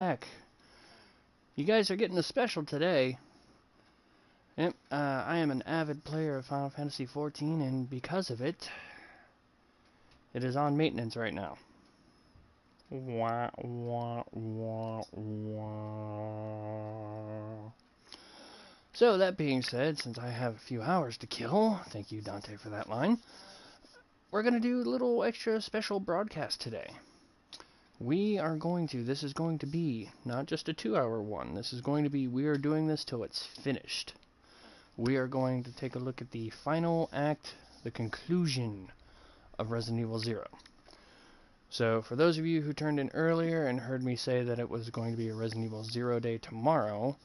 Heck, you guys are getting a special today. Yep, I am an avid player of Final Fantasy XIV, and because of it, it is on maintenance right now. Wah, wah, wah, wah. So, that being said, since I have a few hours to kill, thank you, Dante, for that line, we're going to do a little extra special broadcast today. This is going to be not just a 2-hour one. We are doing this till it's finished. We are going to take a look at the final act, the conclusion of Resident Evil 0. So, for those of you who turned in earlier and heard me say that it was going to be a Resident Evil 0 day tomorrow,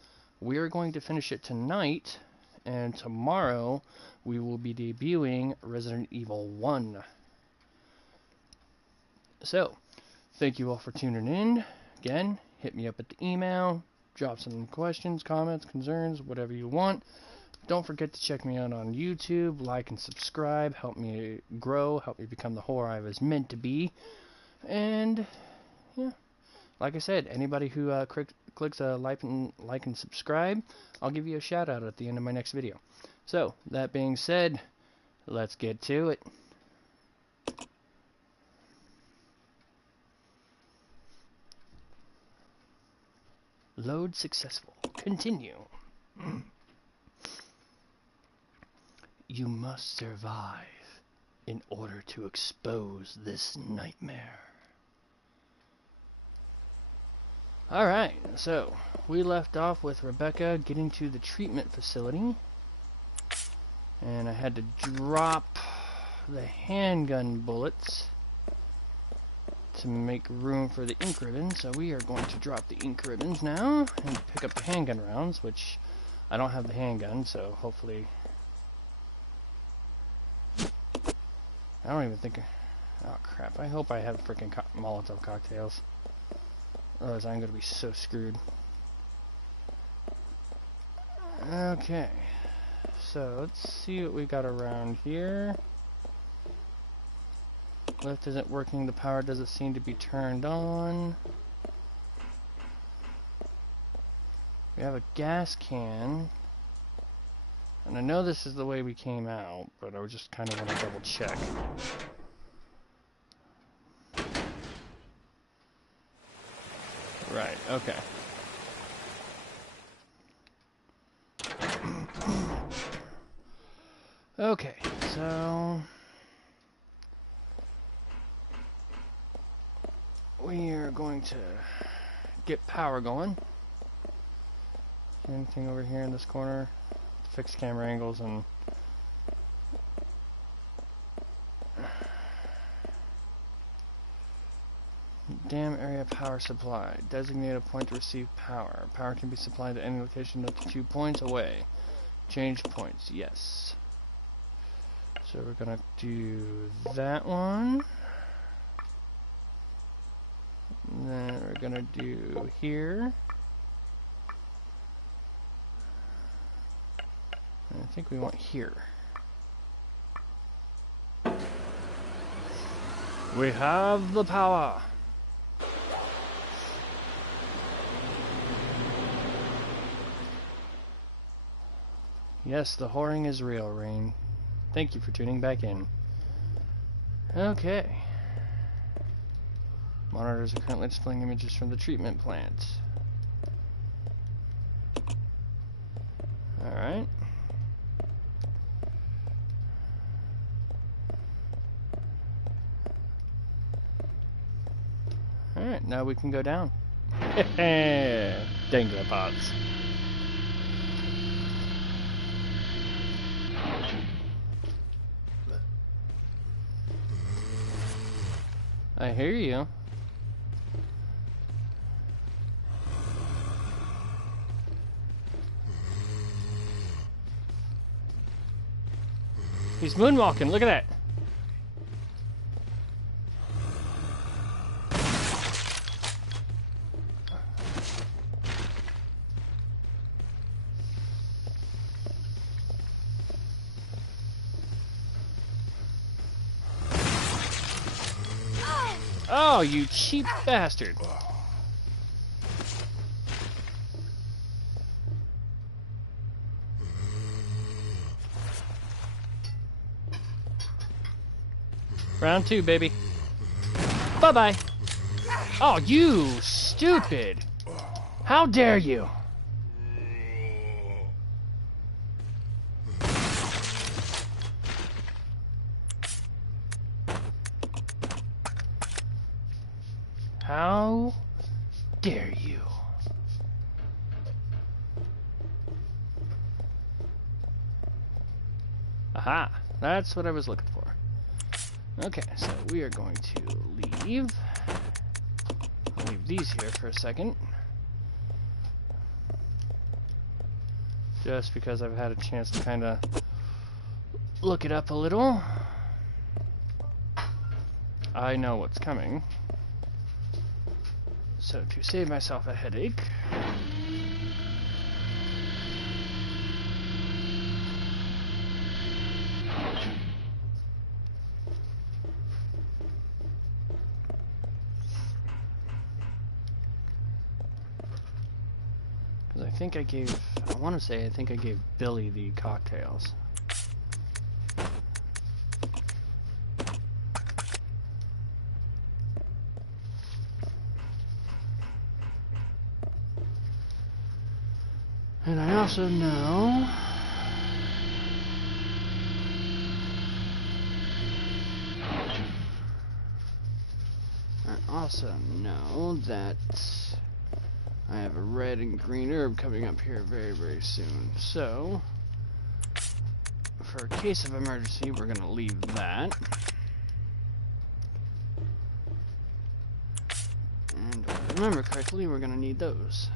we are going to finish it tonight, and tomorrow we will be debuting Resident Evil 1. So, thank you all for tuning in. Again, hit me up at the email, drop some questions, comments, concerns, whatever you want. Don't forget to check me out on YouTube, like and subscribe, help me grow, help me become the whore I was meant to be. And, yeah, like I said, anybody who clicks a like and subscribe, I'll give you a shout out at the end of my next video. So, that being said, let's get to it. Load successful. Continue. You must survive in order to expose this nightmare. Alright, so we left off with Rebecca getting to the treatment facility. And I had to drop the handgun bullets to make room for the ink ribbon. So we are going to drop the ink ribbons now and pick up the handgun rounds, which I don't have the handgun, so hopefully... I don't even think... Oh, crap. I hope I have freaking Molotov cocktails. Otherwise, I'm going to be so screwed. Okay. So, let's see what we got around here. Lift isn't working. The power doesn't seem to be turned on. We have a gas can. And I know this is the way we came out, but I just kind of want to double check. Right, okay. Okay, so... we are going to get power going. Anything over here in this corner? Fixed camera angles and... Dam area power supply. Designate a point to receive power. Power can be supplied at any location up to 2 points away. Change points, yes. So we're gonna do that one. And then we're gonna do here. And I think we want here. We have the power! Yes, the whoring is real, Rain. Thank you for tuning back in. Okay. Monitors are currently displaying images from the treatment plant. Alright. Alright, now we can go down. Dangler pots. I hear you. He's moonwalking, look at that. Oh, you cheap bastard. Round 2, baby. Bye-bye. Oh, you stupid. How dare you? How dare you? Aha, that's what I was looking for. Okay, so we are going to leave. I'll leave these here for a second. Just because I've had a chance to kind of look it up a little. I know what's coming. So to save myself a headache, because I think I gave, I want to say I think I gave Billy the cocktails. And I also know that I have a red and green herb coming up here very, very soon. So, for a case of emergency, we're going to leave that. And if I remember correctly, we're going to need those.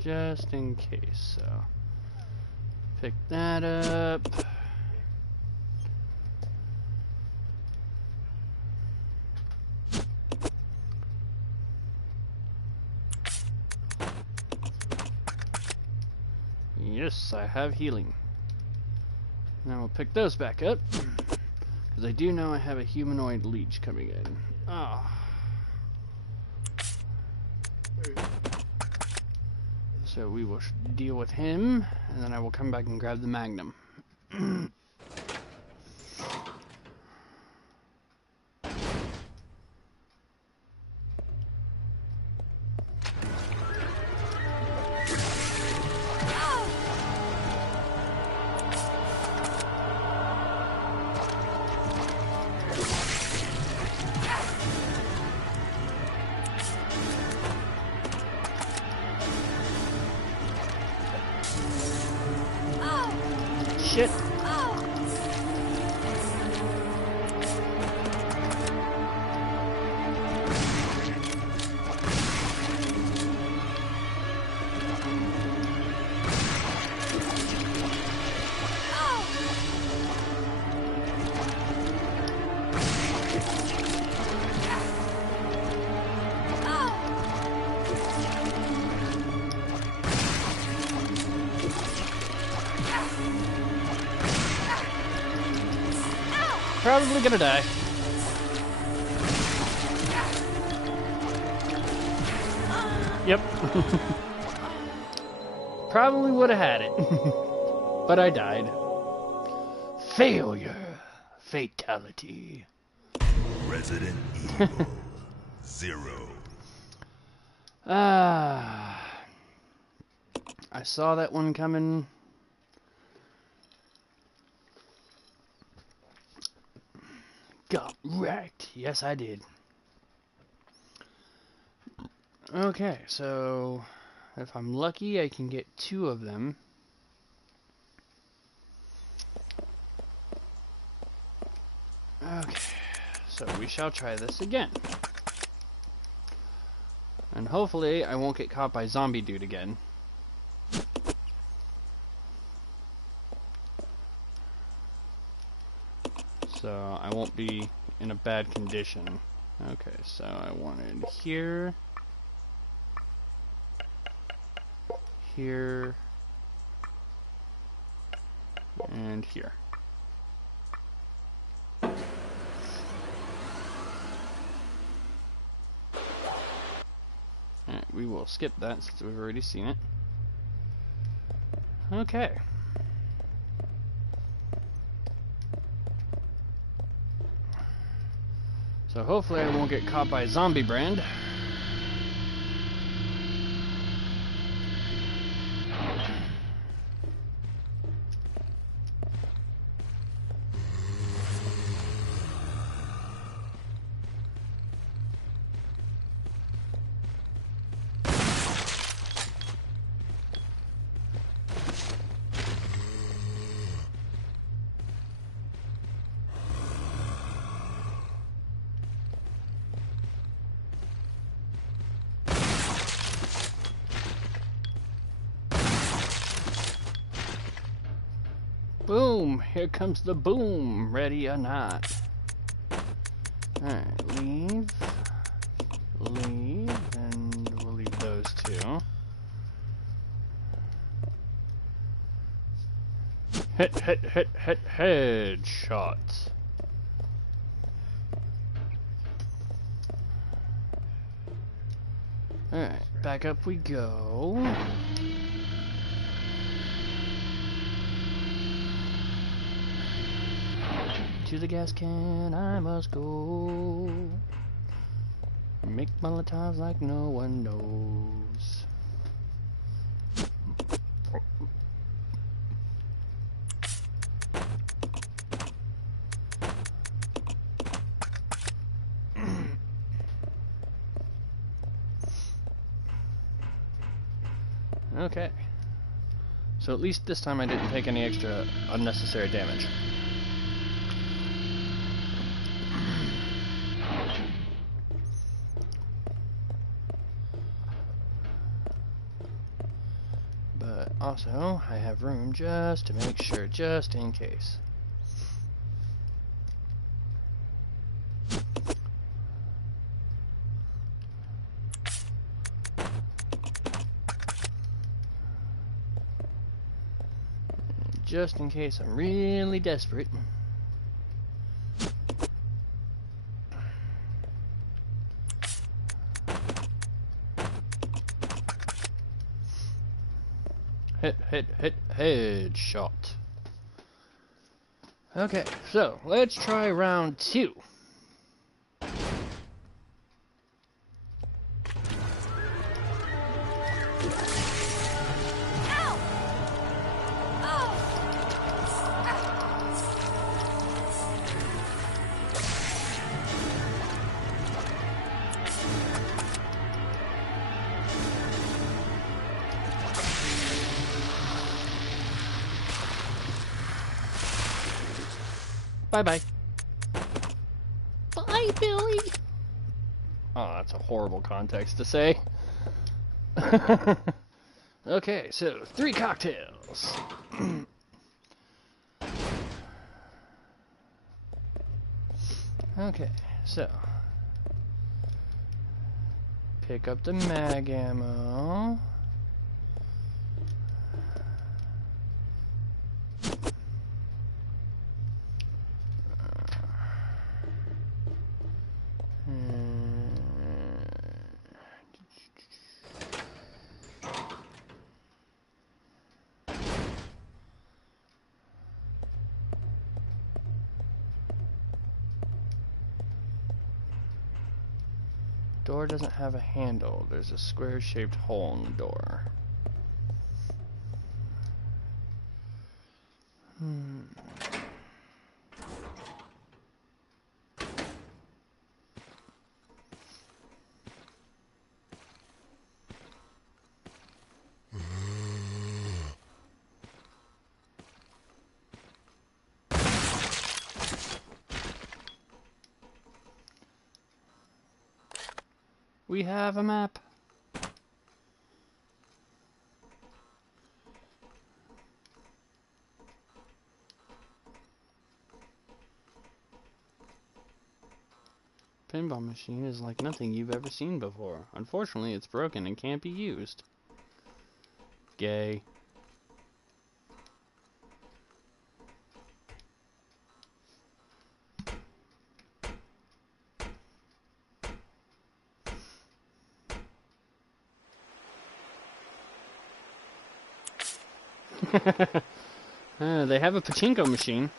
Just in case, so pick that up. Yes, I have healing. Now we'll pick those back up, because I do know I have a humanoid leech coming in. Ah. So we will deal with him, and then I will come back and grab the magnum. Shit. Probably gonna die. Yep. Probably would have had it. But I died. Failure. Fatality. Resident Evil 0. I saw that one coming. Got wrecked. Yes, I did. Okay, so if I'm lucky, I can get 2 of them. Okay, so we shall try this again. And hopefully I won't get caught by zombie dude again. So I won't be in a bad condition. Okay, so I wanted here, here, and here. we'll skip that since we've already seen it. Okay. So hopefully I won't get caught by zombie brand. Boom! Here comes the boom! Ready or not. Alright, leave, and we'll leave those two. Headshot. Alright, back up we go. To the gas can I must go. Make Molotovs like no one knows. Okay. So at least this time I didn't take any extra unnecessary damage. But also, I have room just to make sure, just in case. Just in case I'm really desperate. Headshot. Okay, so let's try round 2. Bye-bye. Bye, Billy! Oh, that's a horrible context to say. Okay, so 3 cocktails. Okay, so pick up the mag ammo. Door doesn't have a handle. There's a square-shaped hole in the door. We have a map. Pinball machine is like nothing you've ever seen before. Unfortunately, it's broken and can't be used. Gay. They have a pachinko machine.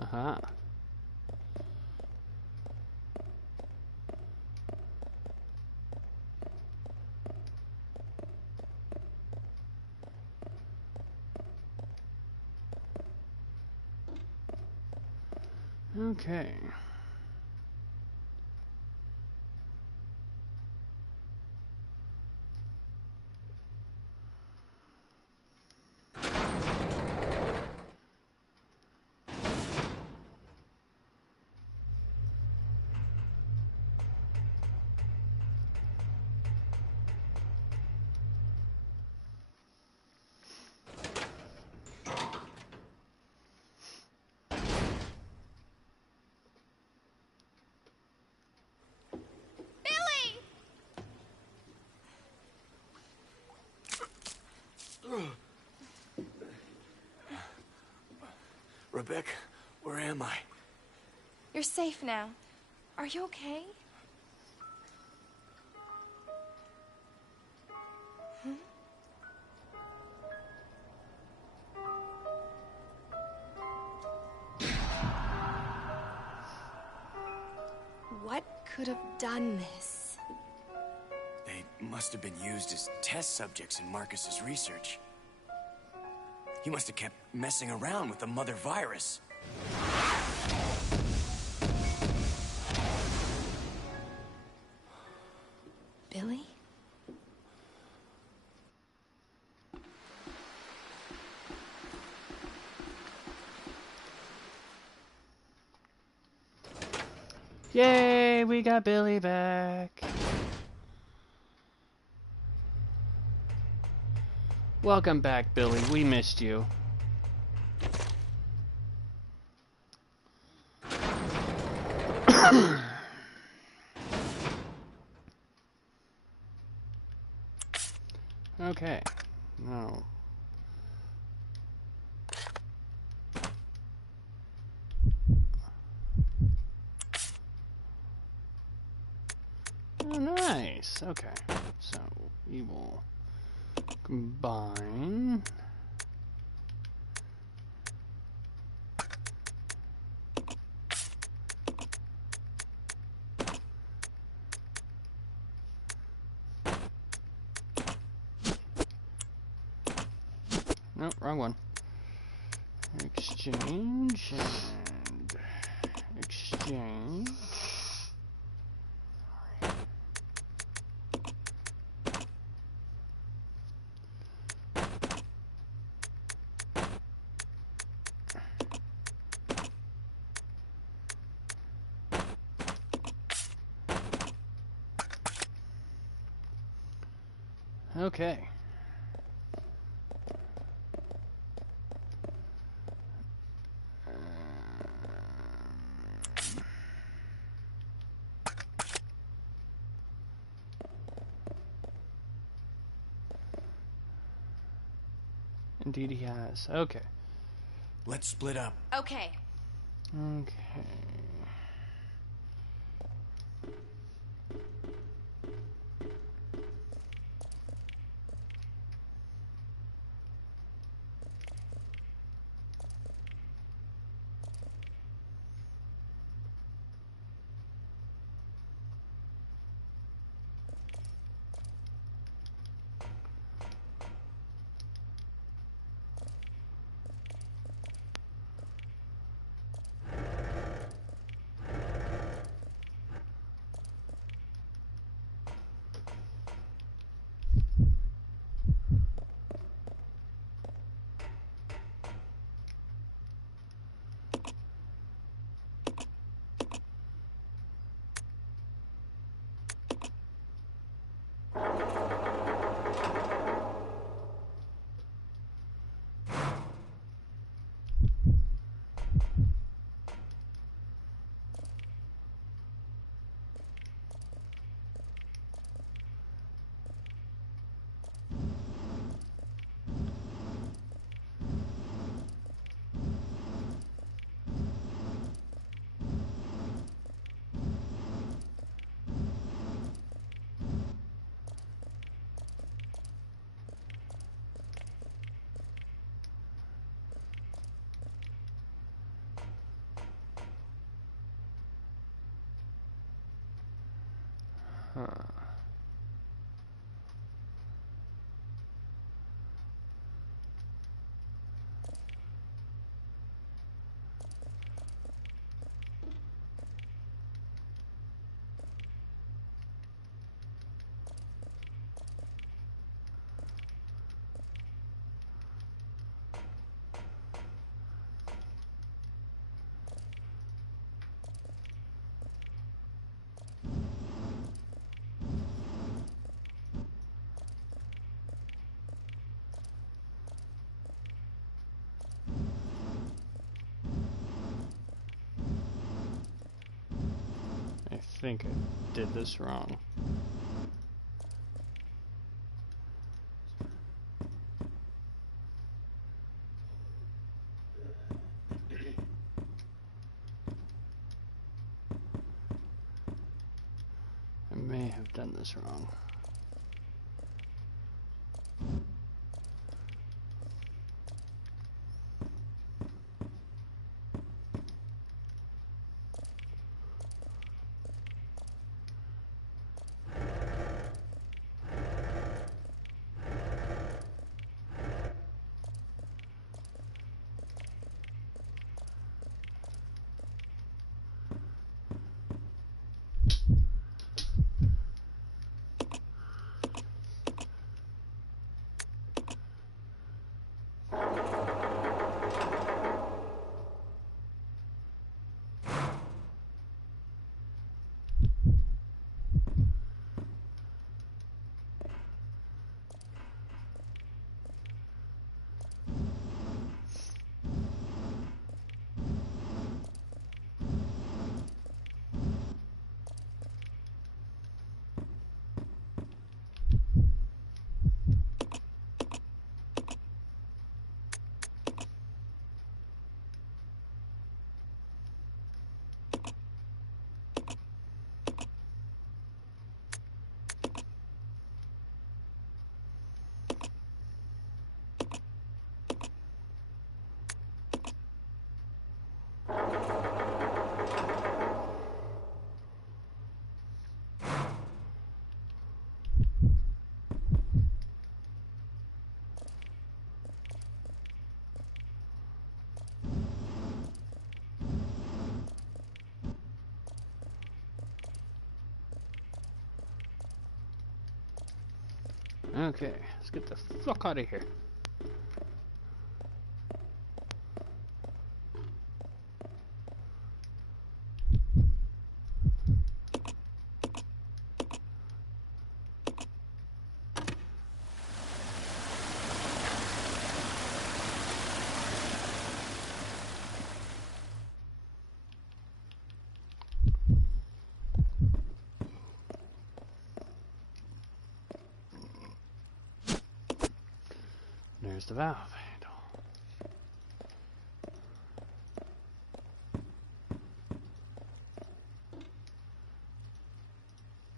Aha. Okay. Rebecca, where am I? You're safe now. Are you okay? What could have done this? They must have been used as test subjects in Marcus's research. He must have kept messing around with the mother virus. Billy? Yay, we got Billy back. Welcome back, Billy. We missed you. Okay. Now. Oh, nice. Okay. So we will combine. Nope, wrong one. Exchange and exchange. Okay. Indeed he has. Okay. Let's split up. Okay. Okay. Huh. I think I did this wrong. I may have done this wrong. Okay, let's get the fuck out of here. There's the valve handle.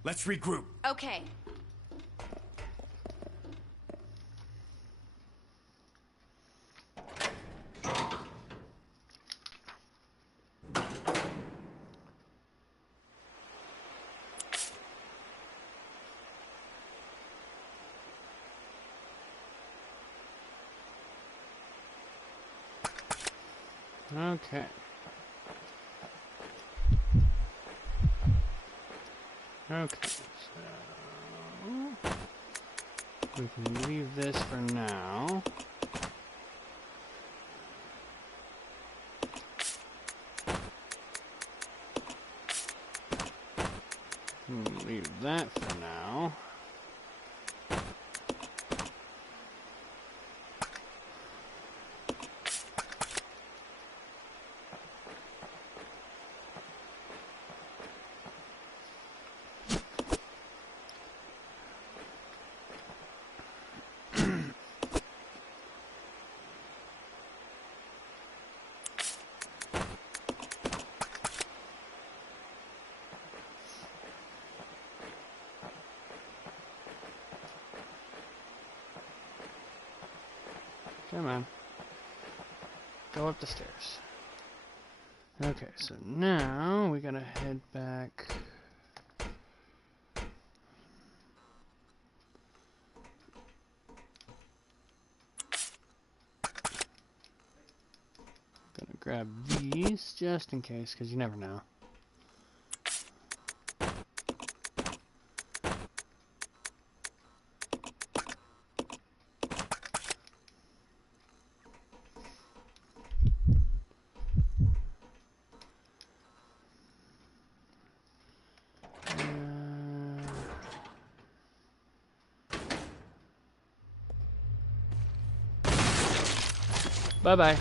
Let's regroup. Okay. Okay. Okay, so we can leave this for now. Leave that for now. Come on. Go up the stairs. Okay, so now we gotta head back grab these just in case, because you never know. Bye-bye.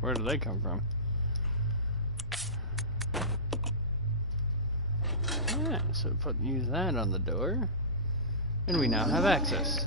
Where do they come from? Yeah, so use that on the door, and we now have access.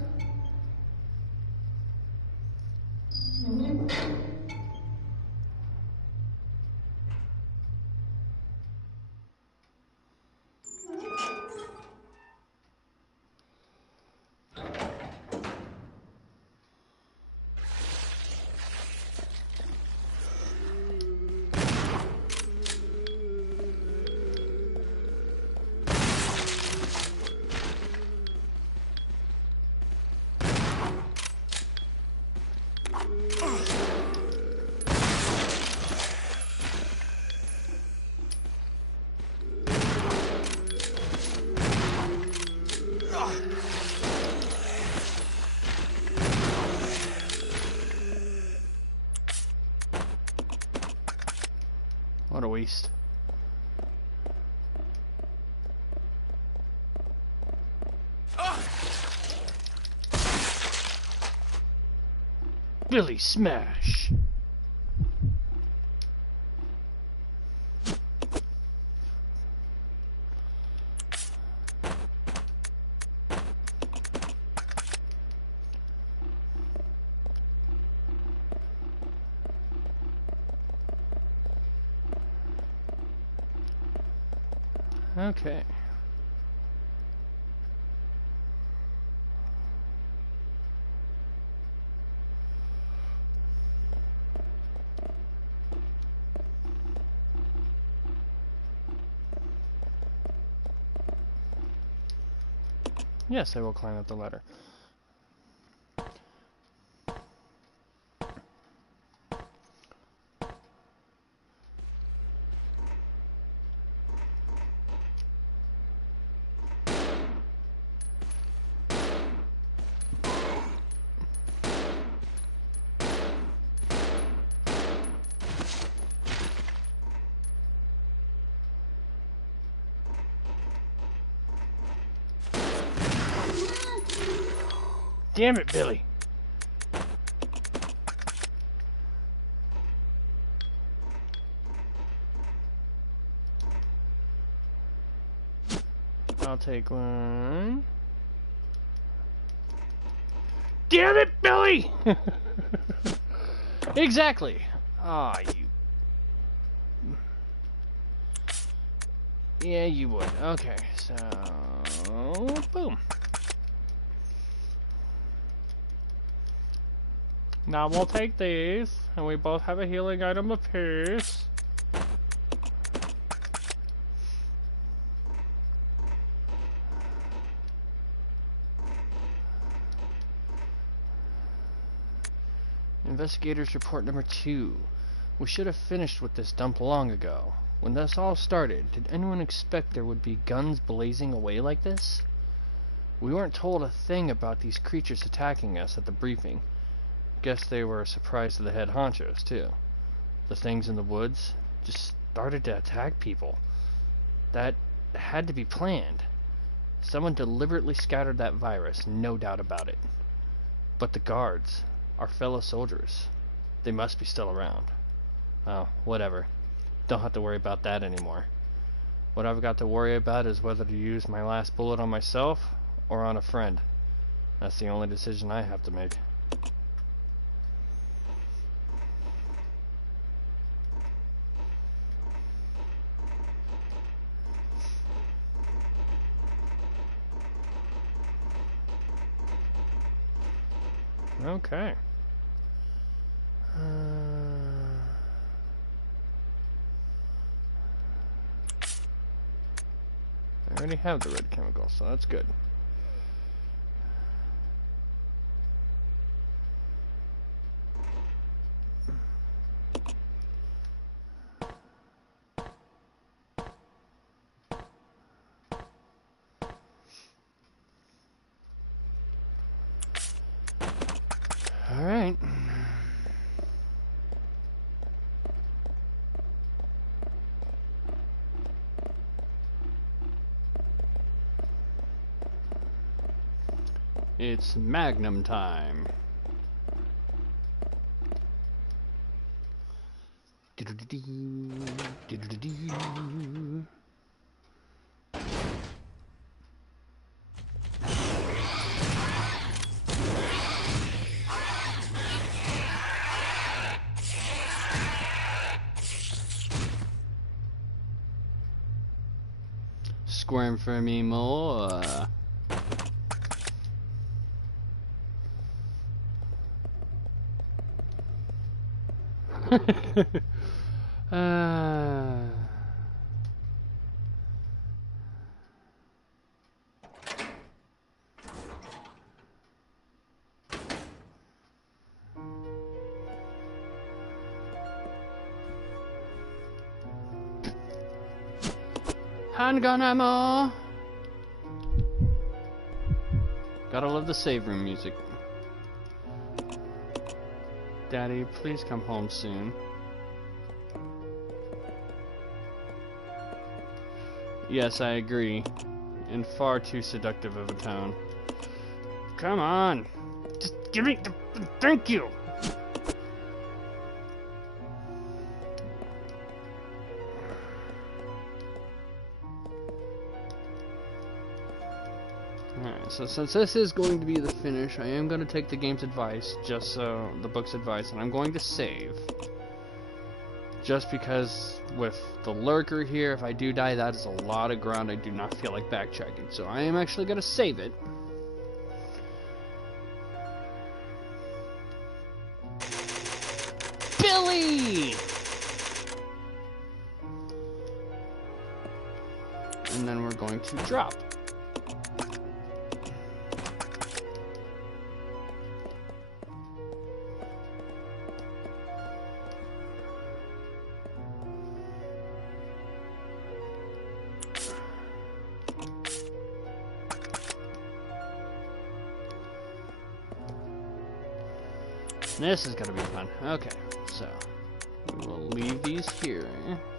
What a waste. Billy Smash! Okay. Yes, I will climb up the ladder. Damn it, Billy. I'll take one. Damn it, Billy! Exactly. Ah, you. Yeah, you would. Okay, so boom. Now we'll take these, and we both have a healing item apiece. Investigators report number 2. We should have finished with this dump long ago. When this all started, did anyone expect there would be guns blazing away like this? We weren't told a thing about these creatures attacking us at the briefing. Guess they were a surprise to the head honchos, too. The things in the woods just started to attack people. That had to be planned. Someone deliberately scattered that virus, no doubt about it. But the guards, our fellow soldiers, they must be still around. Oh, whatever. Don't have to worry about that anymore. What I've got to worry about is whether to use my last bullet on myself or on a friend. That's the only decision I have to make. Okay. I already have the red chemical, so that's good. All right. It's Magnum time. Squirm for me more. Handgun ammo. Gotta love the save room music. Daddy, please come home soon. Yes, I agree. In far too seductive of a tone. Come on. Just give me the... Thank you! Alright, so since this is going to be the finish, I am going to take the game's advice, just so... the book's advice, and I'm going to save. Just because with the lurker here, if I do die, that is a lot of ground. I do not feel like backtracking, so I am actually going to save it. Billy! And then we're going to drop. This is gonna be fun. Okay, so we will leave these here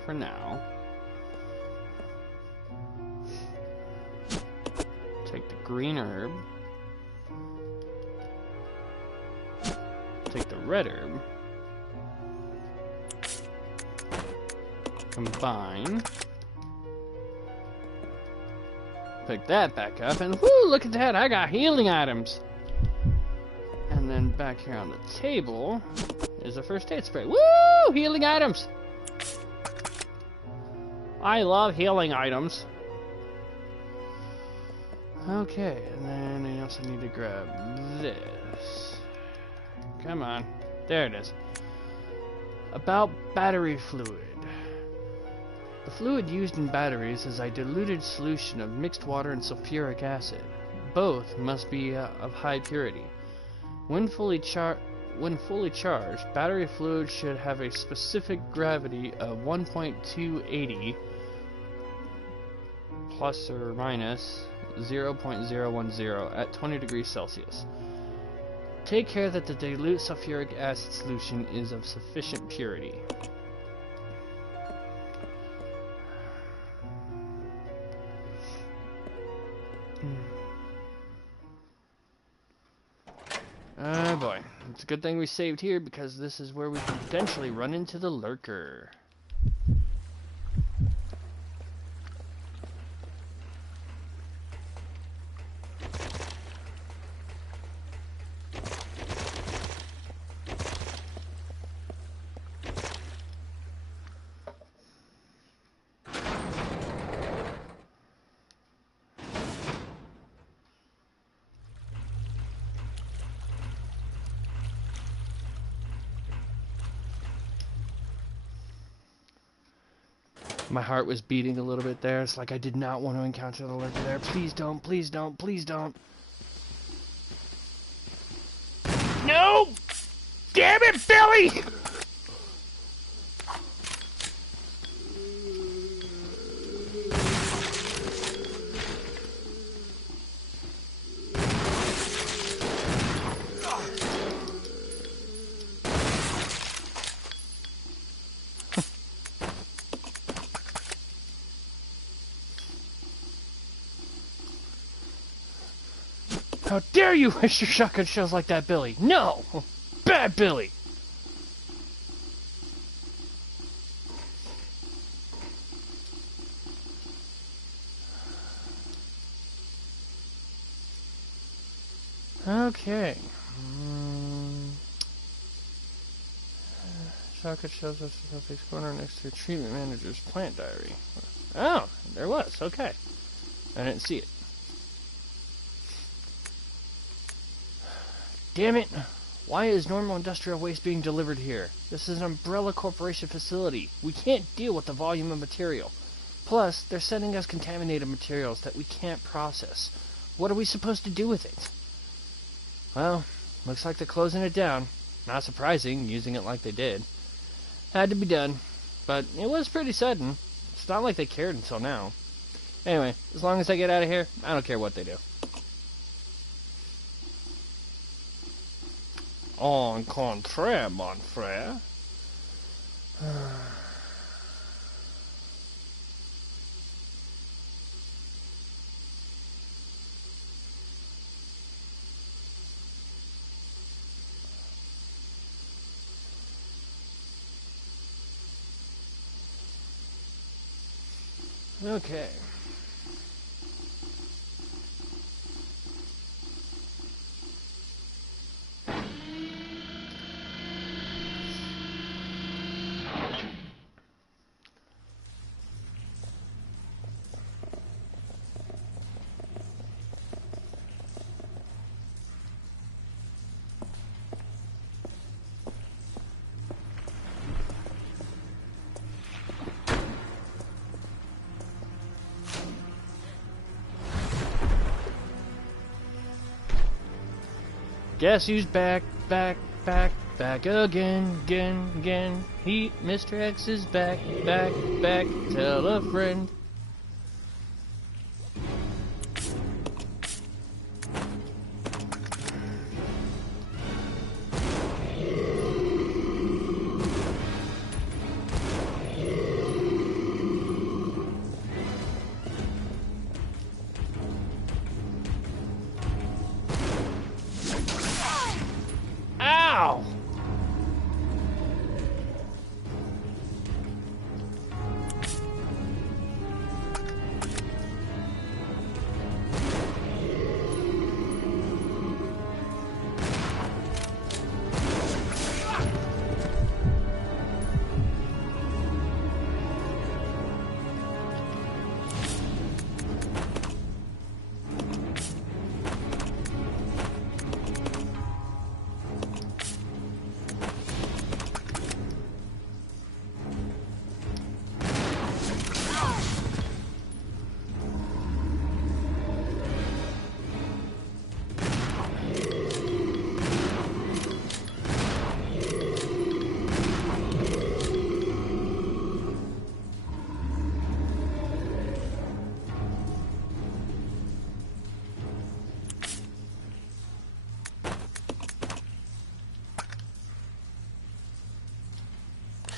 for now. Take the green herb. Take the red herb. Combine. Pick that back up, and whoo! Look at that! I got healing items. And then back here on the table is a first aid spray. Woo! Healing items! I love healing items. Okay, and then I also need to grab this. Come on. There it is. About battery fluid. The fluid used in batteries is a diluted solution of mixed water and sulfuric acid. Both must be of high purity. When fully charged, battery fluid should have a specific gravity of 1.280 plus or minus 0.010 at 20 degrees Celsius. Take care that the dilute sulfuric acid solution is of sufficient purity. Oh boy, it's a good thing we saved here because this is where we can potentially run into the lurker. My heart was beating a little bit there. It's like I did not want to encounter the lurker there. Please don't, please don't, please don't. No! Damn it, Billy! How dare you waste your shotgun shells like that, Billy? No! Bad Billy! Okay. Shotgun shells at the southeast corner next to a treatment manager's plant diary. Oh, there was. Okay. I didn't see it. Damn it! Why is normal industrial waste being delivered here? This is an Umbrella Corporation facility. We can't deal with the volume of material. Plus, they're sending us contaminated materials that we can't process. What are we supposed to do with it? Well, looks like they're closing it down. Not surprising, using it like they did. Had to be done. But it was pretty sudden. It's not like they cared until now. Anyway, as long as I get out of here, I don't care what they do. En contraire, mon frère. Okay. Guess who's back again. Mr. X is back. Tell a friend. Ow!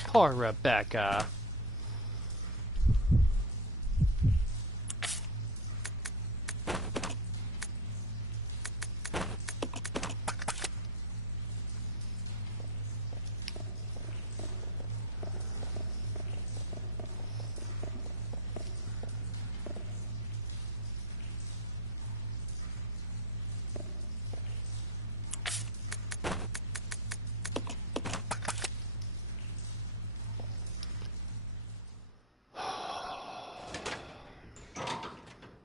Poor Rebecca.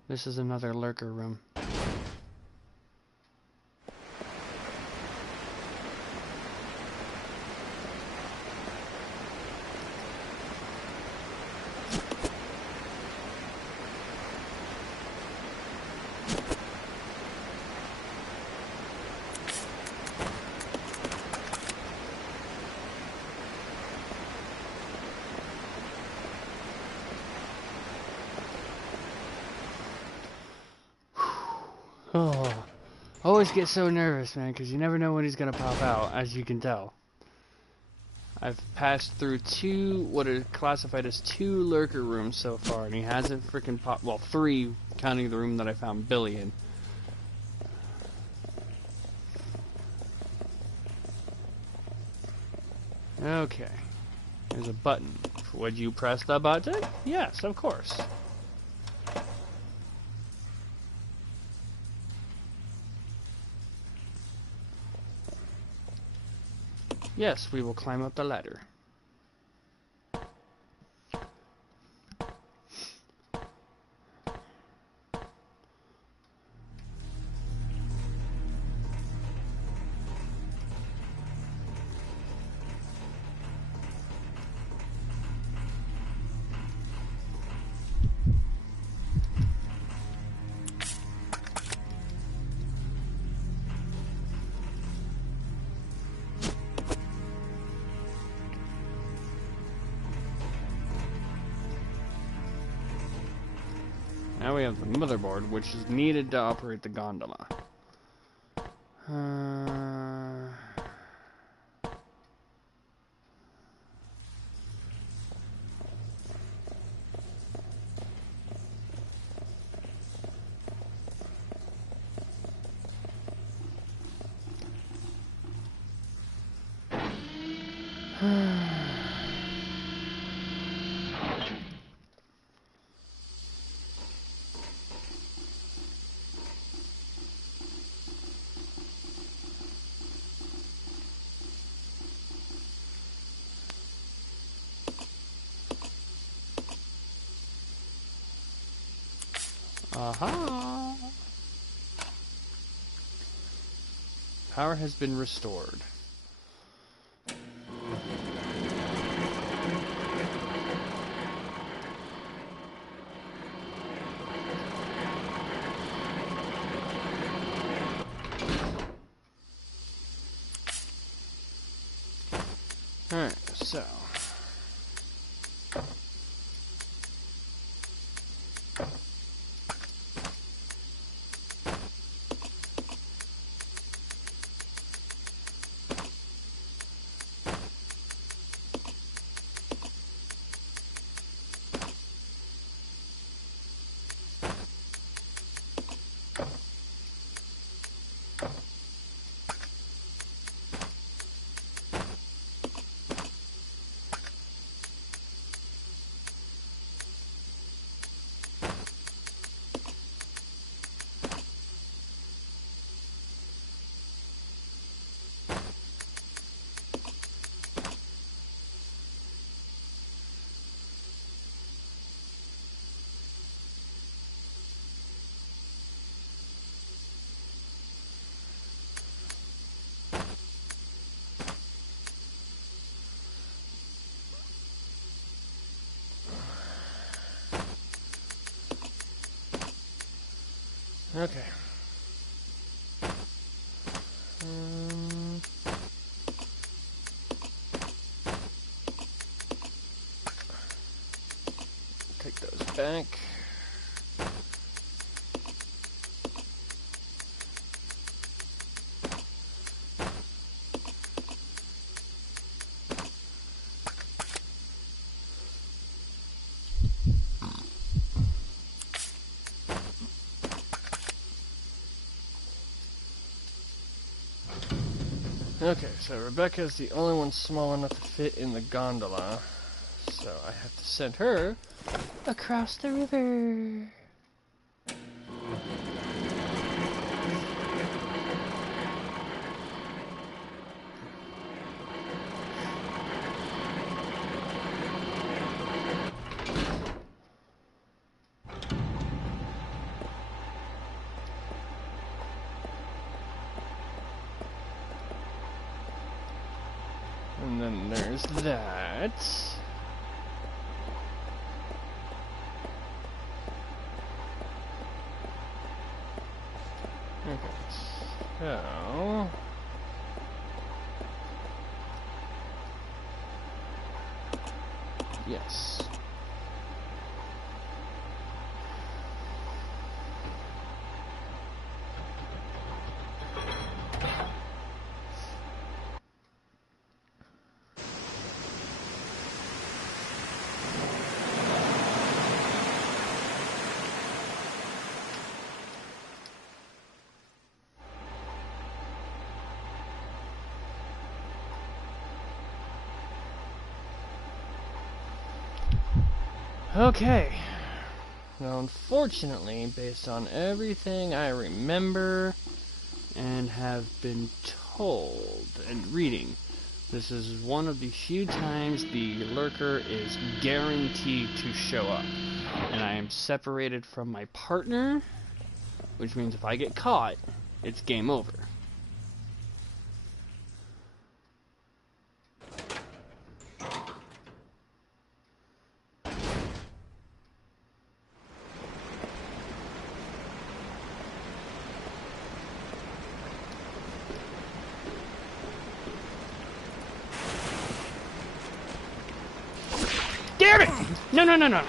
This is another lurker room. Oh, always get so nervous, man, because you never know when he's gonna pop out, as you can tell. I've passed through what are classified as 2 lurker rooms so far, and he hasn't freaking popped. Well, 3, counting the room that I found Billy in. Okay, there's a button. Would you press the button? Yes, of course. Yes, we will climb up the ladder. Now we have the motherboard, which is needed to operate the gondola. Aha! Power has been restored. Alright, so... Okay. Take those back. Okay, so Rebecca's the only one small enough to fit in the gondola, so I have to send her across the river. And then there's that. Okay, so... Yes. Okay. Now, unfortunately, based on everything I remember and have been told and reading, this is one of the few times the lurker is guaranteed to show up. And I am separated from my partner, which means if I get caught, it's game over. Damn it! No, no, no, no.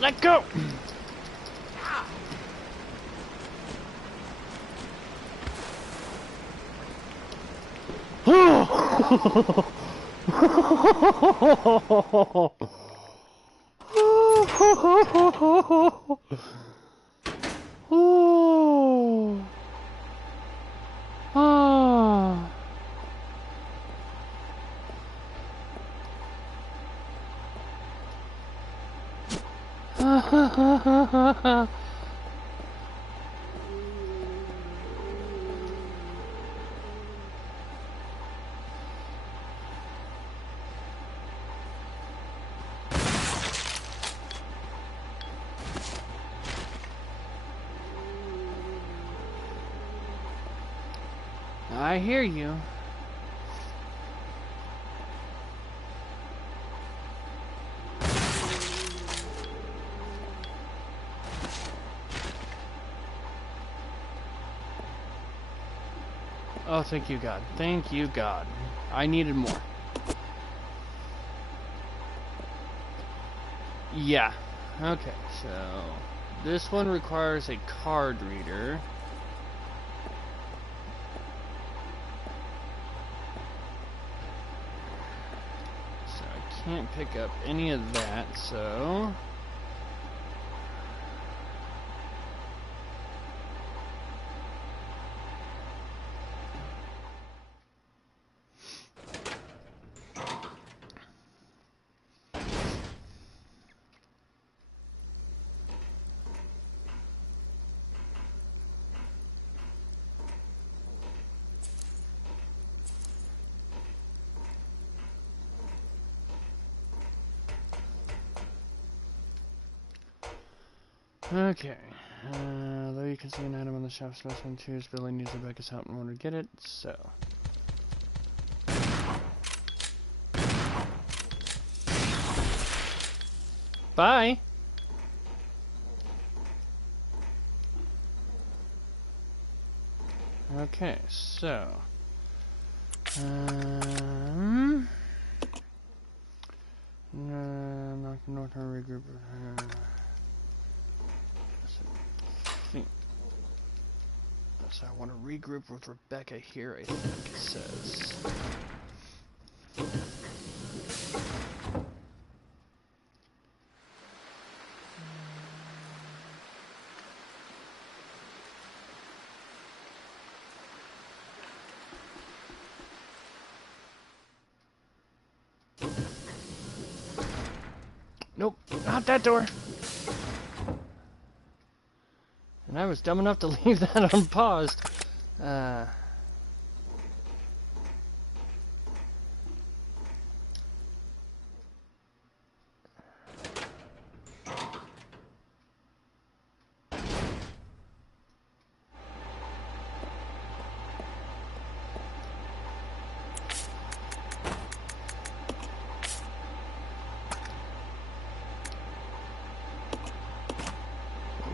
Let go! I hear you. Oh, thank you, God. Thank you, God. I needed more. Yeah. Okay, so this one requires a card reader. So I can't pick up any of that, so... Okay, though you can see an item on the shop specimen too, his Billy needs Rebecca's help in order to get it, so. Bye! Okay, so. Knock the north regroup. So I want to regroup with Rebecca here, I think it says. Nope, not that door. And I was dumb enough to leave that unpaused.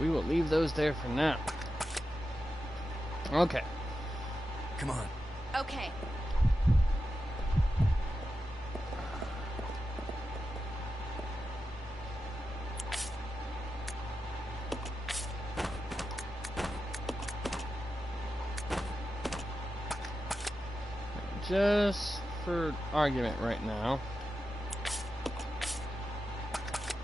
We will leave those there for now. Okay. Come on. Okay. Just for argument right now,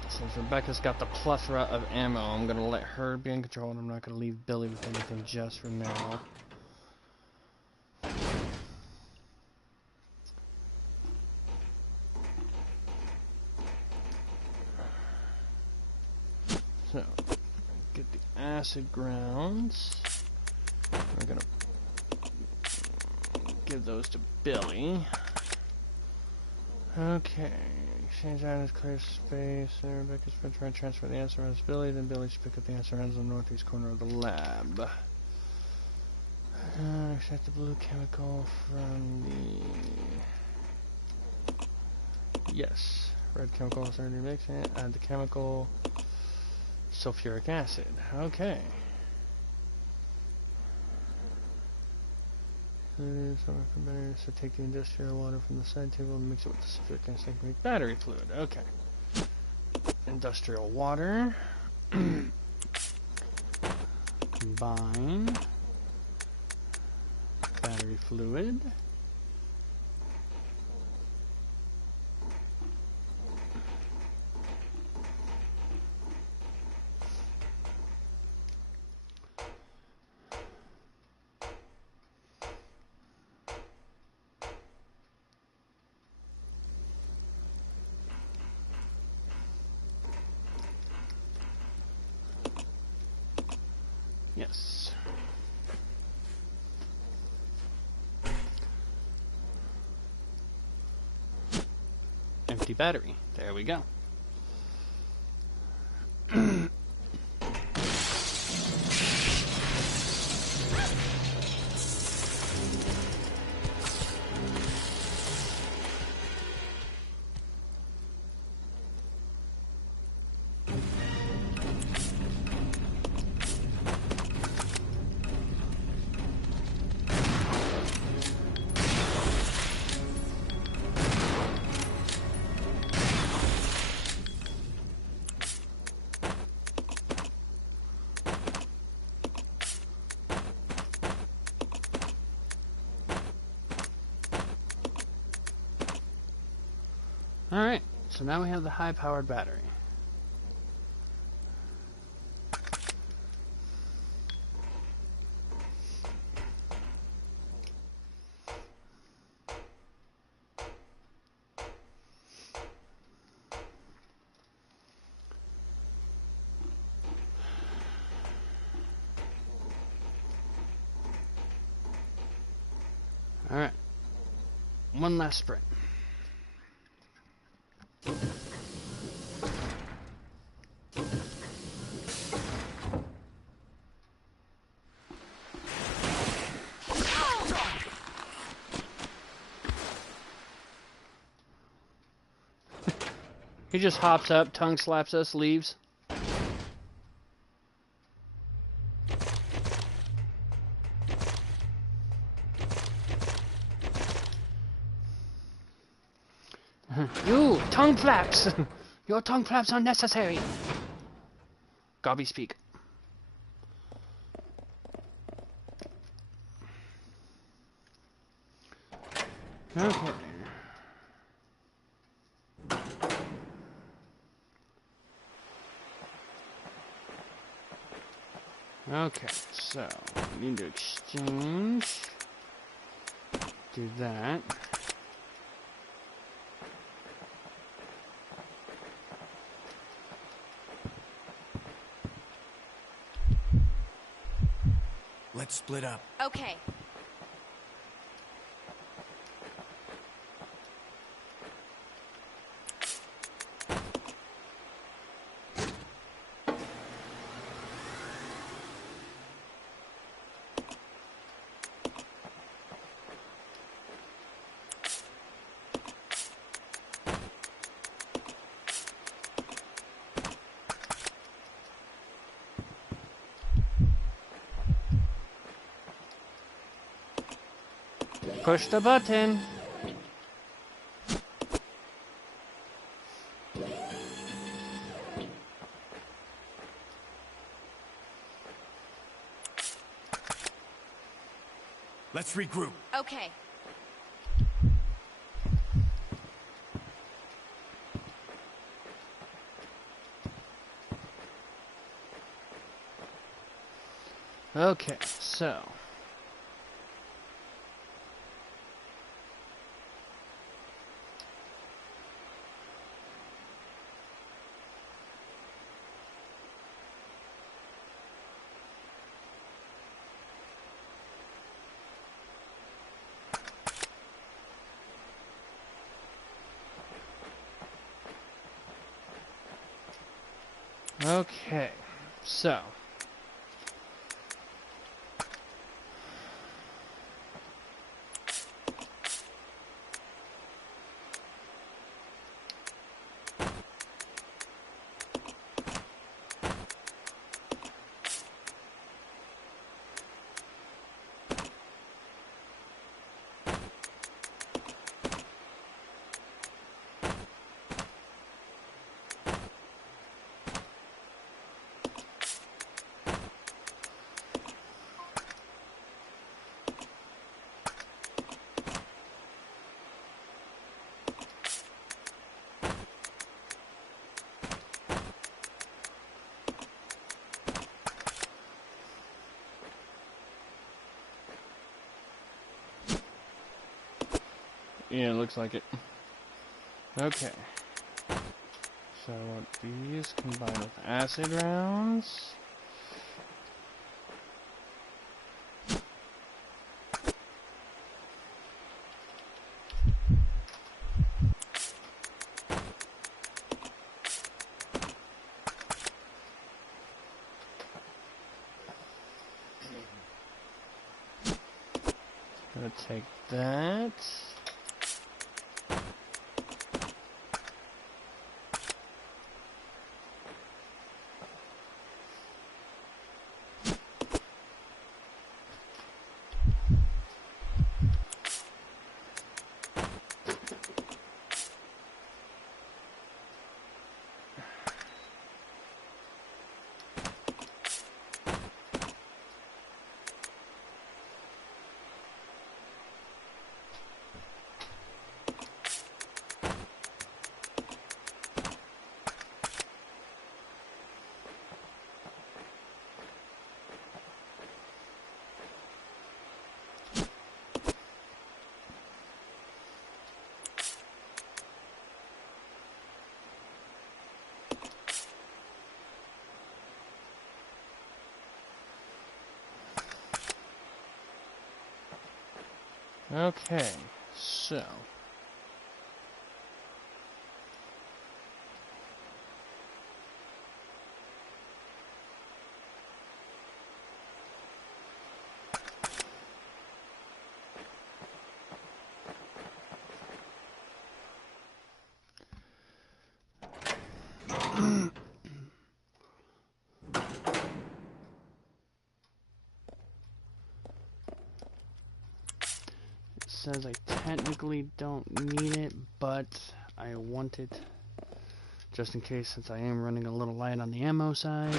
since Rebecca's got the plethora of ammo, I'm going to let her be in control, and I'm not going to leave Billy with anything just for now. So, get the acid grounds. We're going to give those to Billy. Okay. Exchange items, clear space. Rebecca's friend trying to transfer the answer rounds to Billy. Then Billy should pick up the answer rounds in the northeast corner of the lab. Extract the blue chemical from the... Yes. Red chemical is already mixing. Add the chemical. Sulfuric acid. Okay. So take the industrial water from the side table and mix it with the sulfuric acid to make battery fluid. Okay. Industrial water. Combine. Battery fluid. Yes. Empty battery. There we go. Alright, so now we have the high-powered battery. Alright, one last sprint. He just hops up, tongue slaps us, leaves. You, tongue flaps! Your tongue flaps are necessary! Gobby speak. Okay. Okay, so we need to exchange. Do that. Let's split up. Okay. Push the button. Let's regroup. Okay. Okay, so. Okay, so. Yeah, it looks like it. Okay. So I want these combined with acid rounds. Gonna take that. Okay, so. Says I technically don't need it, but I want it just in case, since I am running a little light on the ammo side.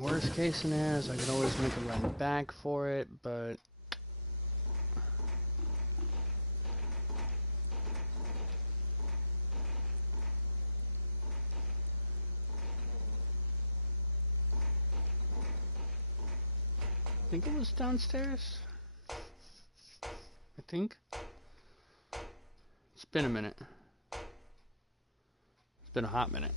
Worst case scenario is I could always make a run back for it, but I think it was downstairs. I think. It's been a minute. It's been a hot minute.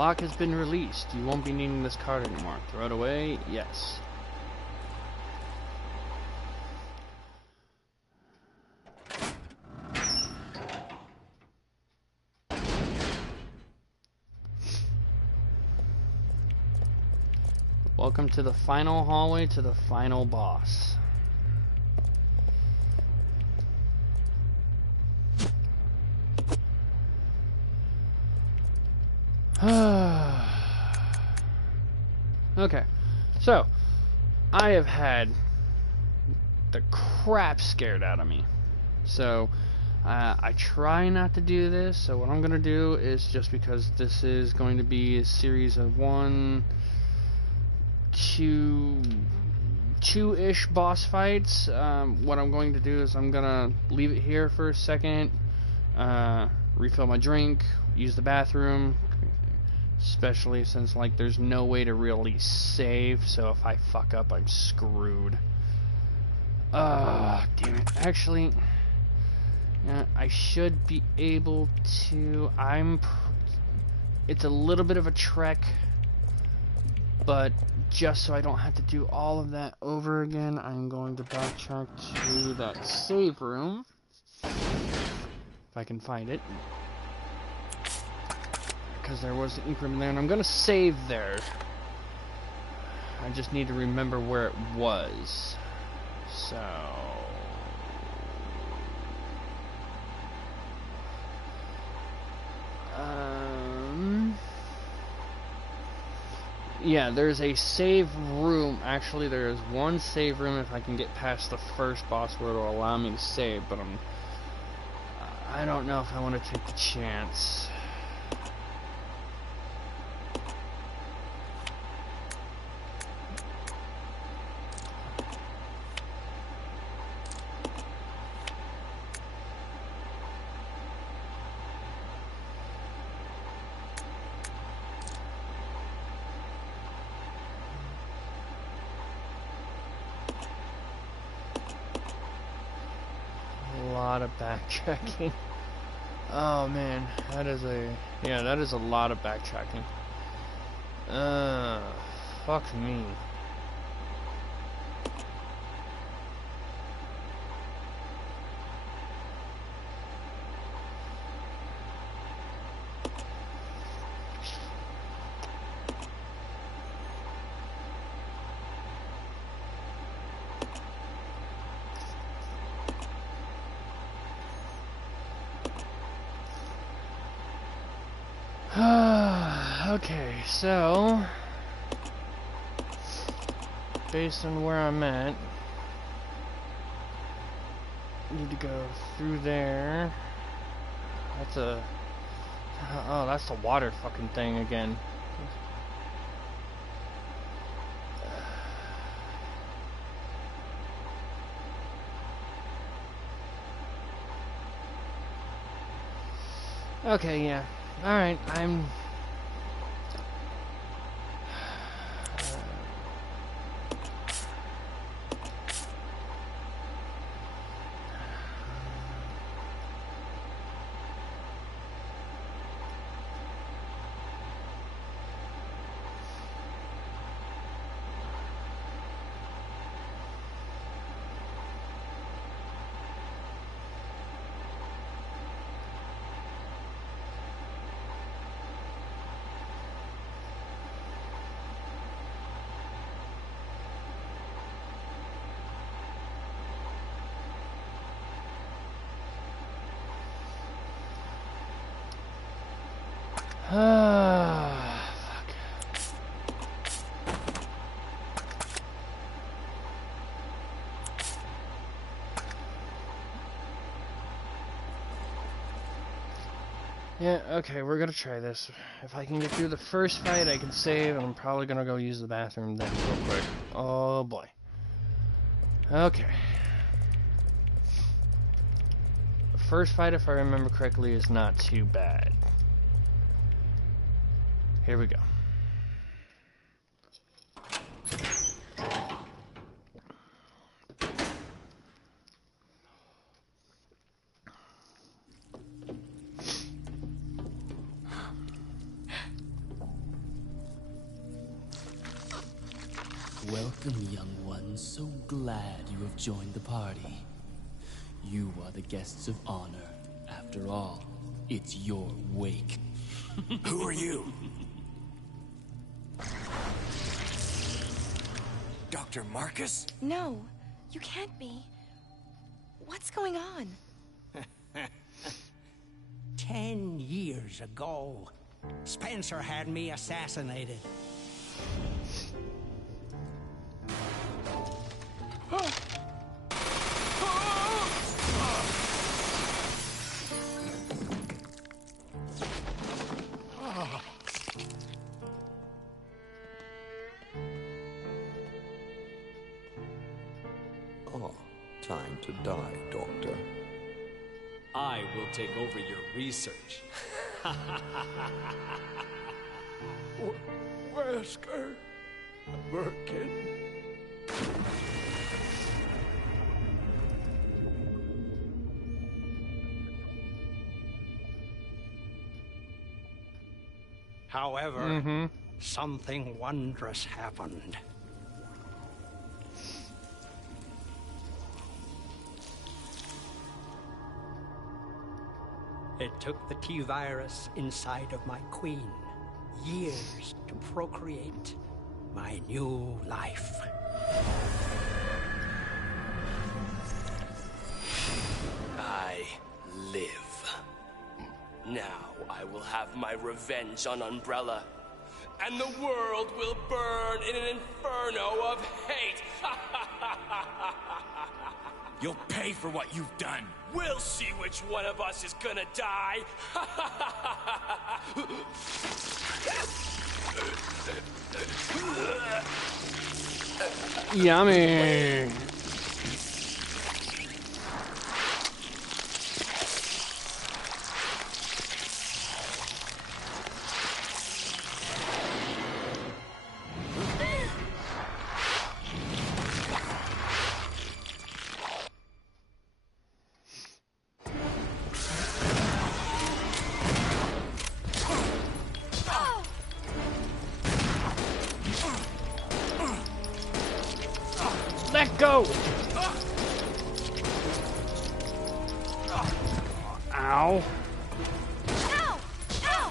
lock has been released. You won't be needing this card anymore. Throw it away? Yes. Welcome to the final hallway to the final boss. Okay, so I have had the crap scared out of me. So I try not to do this. So what I'm gonna do is, just because this is going to be a series of two-ish boss fights, what I'm going to do is I'm gonna leave it here for a second, refill my drink, use the bathroom, especially since like there's no way to really save, so if I fuck up I'm screwed. Damn it. Actually, I should be able to. It's a little bit of a trek, but just so I don't have to do all of that over again, I'm going to backtrack to that save room, if I can find it, because there was an increment there, and I'm gonna save there. I just need to remember where it was. So yeah, there's a save room. Actually, there is one save room if I can get past the first boss where it'll allow me to save, but I don't know if I want to take the chance. Lot of backtracking. Oh man, that is a lot of backtracking. Fuck me. Okay, so based on where I'm at, I need to go through there. That's a that's the water fucking thing again. Okay, yeah. Alright, I'm... fuck. Yeah, okay, we're gonna try this. If I can get through the first fight, I can save, and I'm probably gonna go use the bathroom then real quick. Oh boy. Okay. The first fight, if I remember correctly, is not too bad. Here we go. Welcome, young one. So glad you have joined the party. You are the guests of honor. After all, it's your wake. Who are you? Dr. Marcus? No, you can't be. What's going on? 10 years ago, Spencer had me assassinated. Oh, time to die, Doctor. I will take over your research. Wesker, Birkin. However, something wondrous happened. It took the T-virus inside of my queen years to procreate my new life. I live. Now I will have my revenge on Umbrella, and the world will burn in an inferno of hate. You'll pay for what you've done. We'll see which one of us is gonna die. Yummy. Let go! Ow. No! No!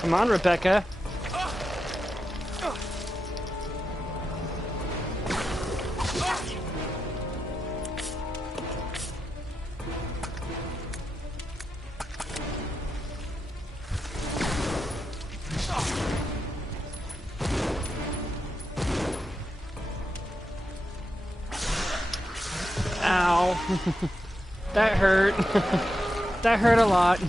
Come on, Rebecca. Ow. That hurt. That hurt a lot.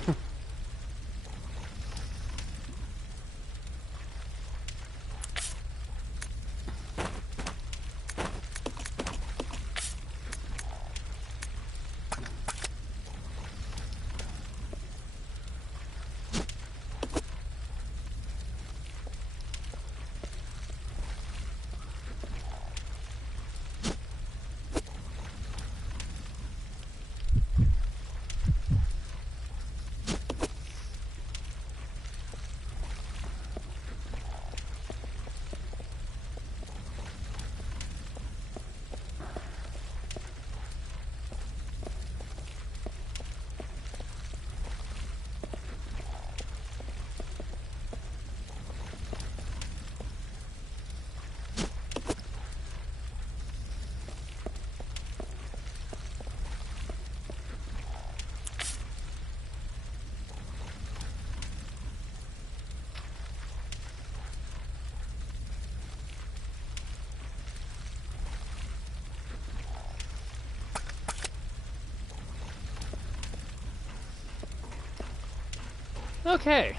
Okay.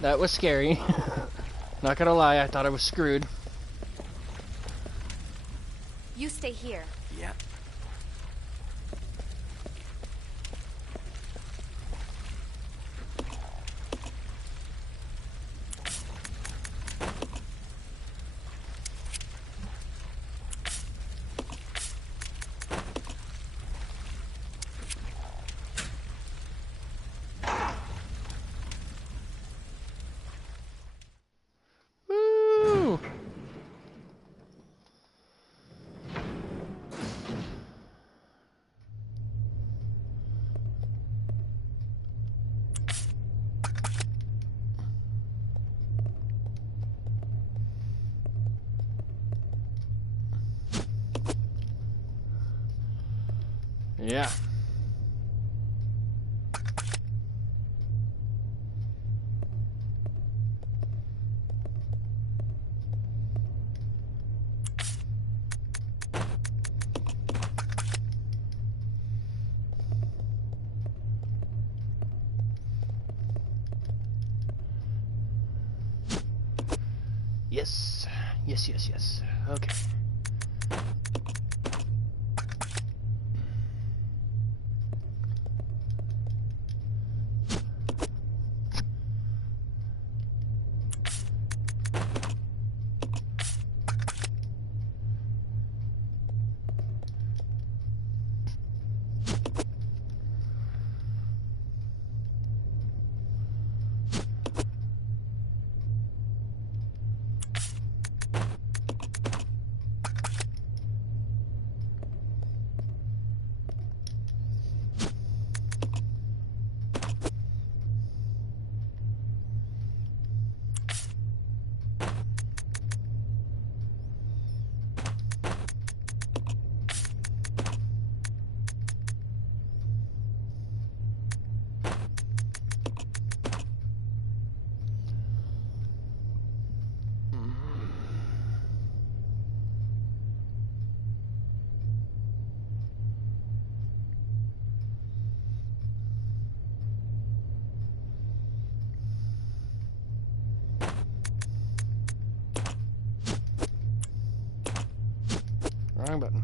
That was scary. Not gonna lie, I thought I was screwed. You stay here. Yeah. Woo! Yeah. Yes. Yes, yes, yes. Okay. Wrong button.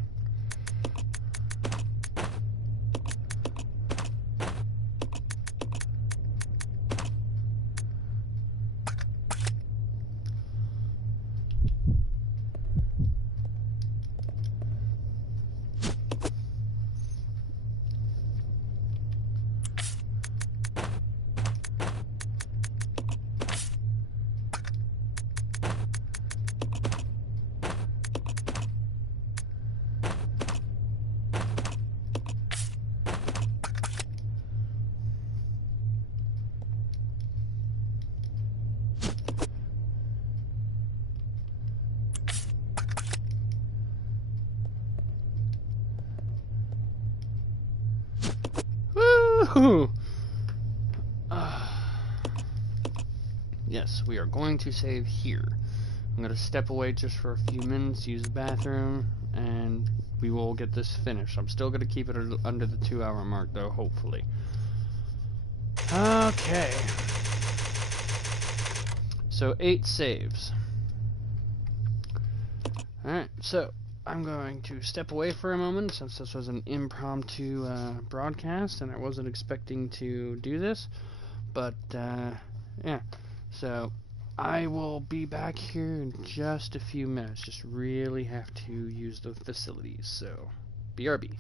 Woo! Yes, we are going to save here. I'm going to step away just for a few minutes, use the bathroom, and we will get this finished. I'm still going to keep it under the 2-hour mark, though, hopefully. Okay. So, 8 saves. Alright, so I'm going to step away for a moment, since this was an impromptu broadcast, and I wasn't expecting to do this. But, yeah. So, I will be back here in just a few minutes. Just really have to use the facilities. So, BRB.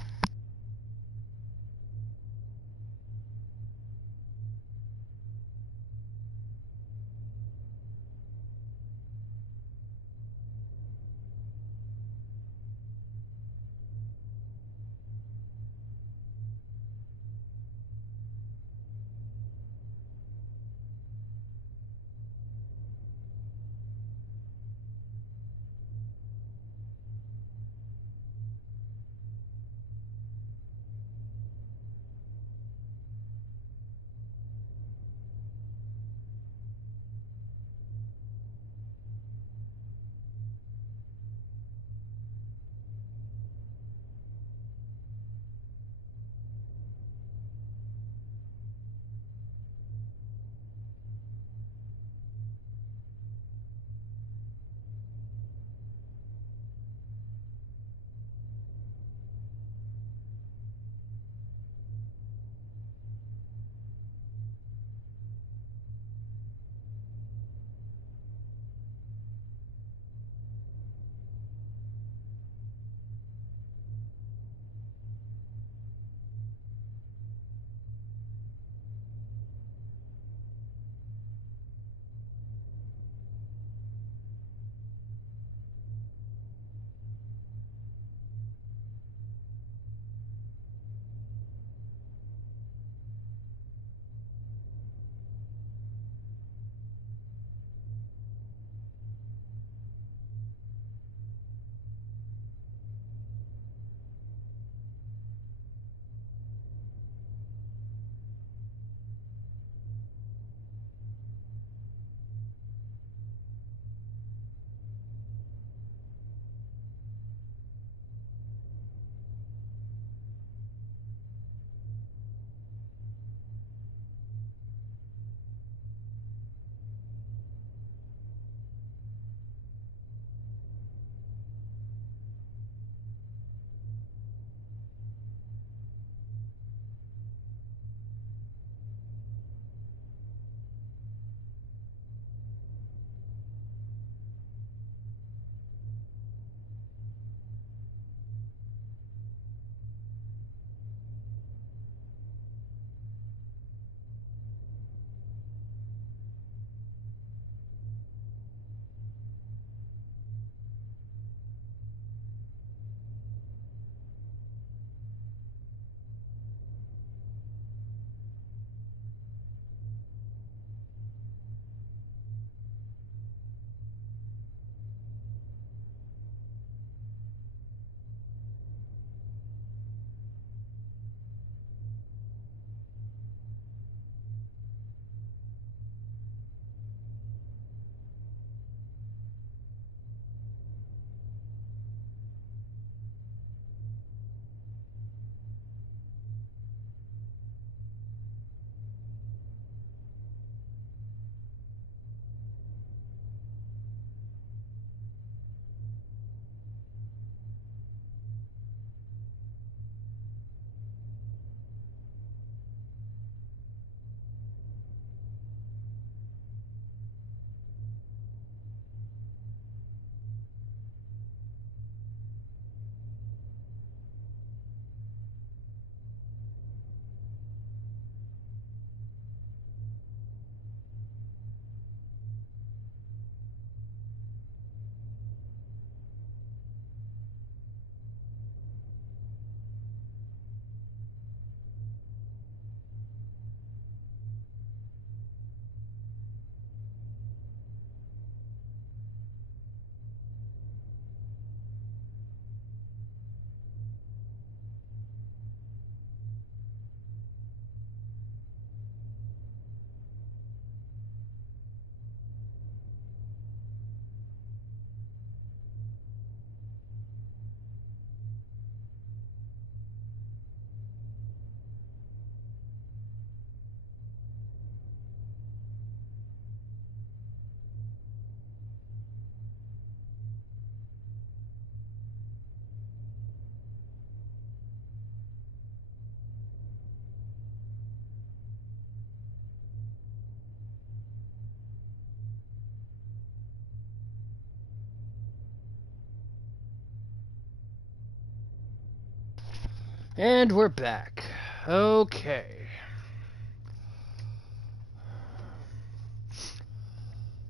And we're back. Okay.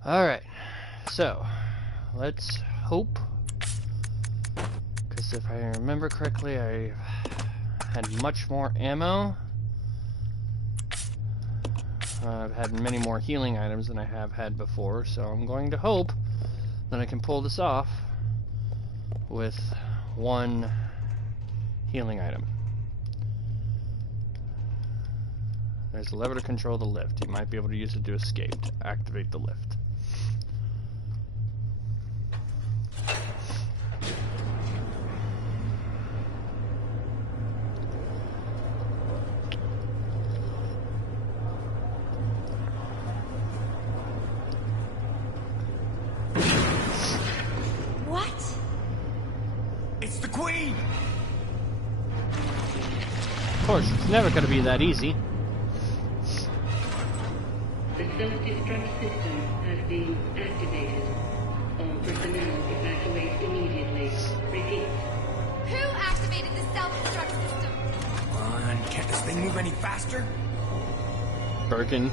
Alright. So, let's hope. Because if I remember correctly, I had much more ammo. I've had many more healing items than I have had before, so I'm going to hope that I can pull this off with one healing item. There's a lever to control the lift. You might be able to use it to escape, to activate the lift. What? It's the Queen! Of course, it's never going to be that easy. The self-destruct system has been activated. All personnel evacuate immediately. Repeat. Who activated the self-destruct system? Come on, can't this thing move any faster? Birkin.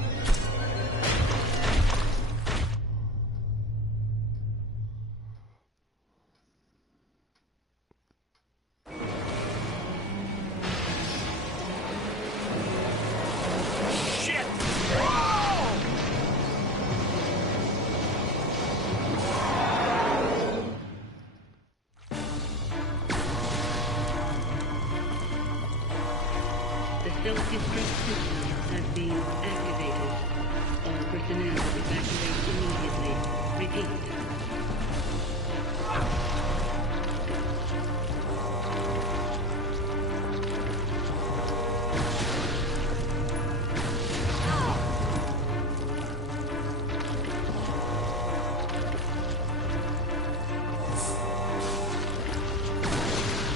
The self-destruct system has been activated. All personnel evacuate immediately. Repeat.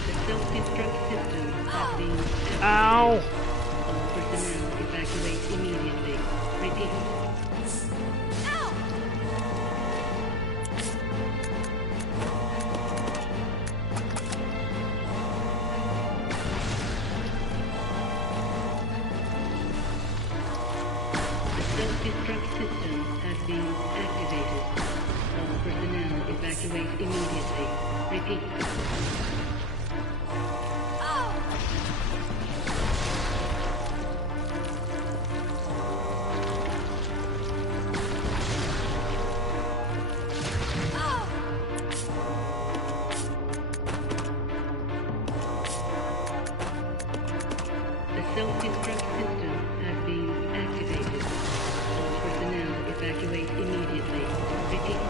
The self-destruct system has been activated. Ow! All personnel evacuate immediately. Repeat. The self-destruct system has been activated. All personnel evacuate immediately. Repeat. The self-destruct system has been activated. All personnel evacuate immediately. Repeat.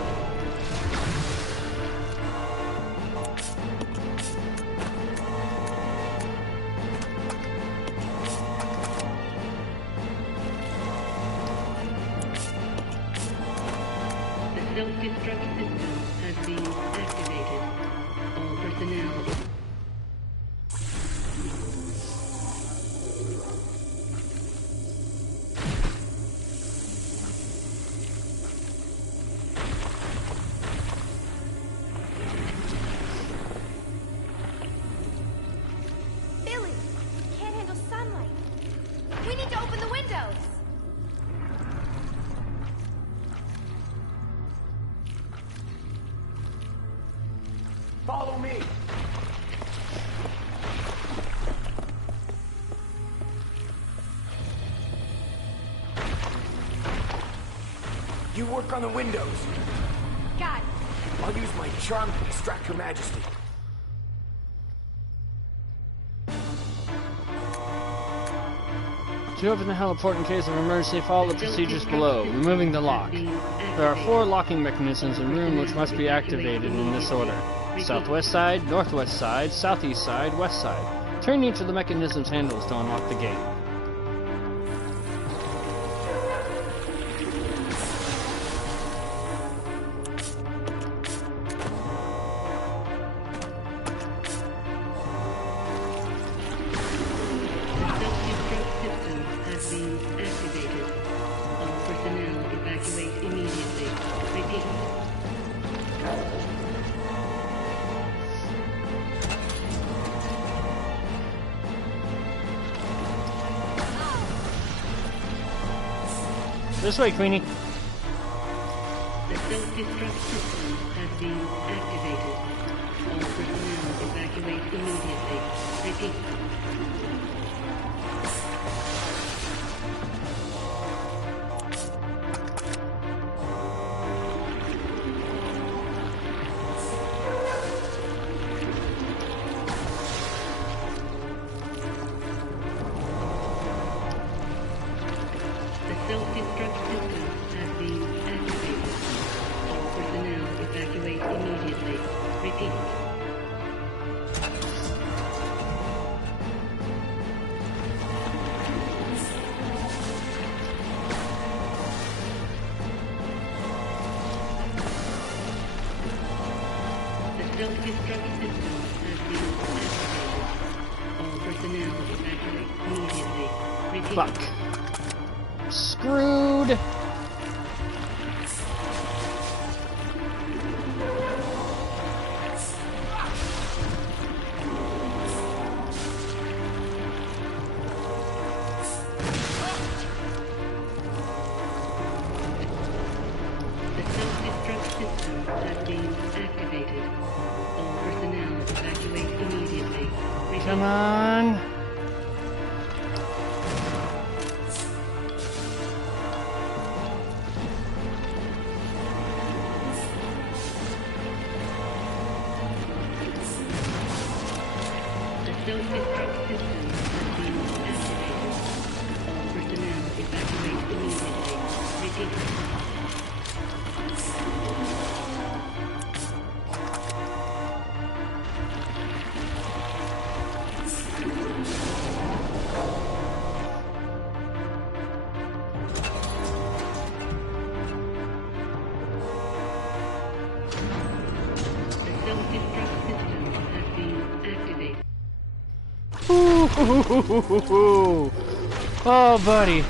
The self-destruct system has been activated. All personnel. Billy, can't handle sunlight. We need to open the windows. Follow me! You work on the windows. Got it. I'll use my charm to distract Her Majesty. To open the heliport in case of emergency, follow the procedures below. Removing the lock. There are 4 locking mechanisms in the room which must be activated in this order. Southwest side, northwest side, southeast side, west side. Turn each of the mechanism's handles to unlock the gate. The self-destruct system has been activated. All personnel evacuate immediately. Repeat. This way, Queenie. The self-destruct system has been activated. All personnel evacuate immediately. Repeat. The self-destruct system has been activated. All personnel evacuate immediately. Repeat. The self-destruct system has been activated. All personnel evacuate immediately. Repeat. Fuck. Screwed. The self-destruct system has been activated. All personnel evacuate immediately. Repeat. Come on. The self-destruct system has been activated. All personnel evacuate immediately. Repeat. The self-destruct system has been activated. Ooh. Oh, buddy.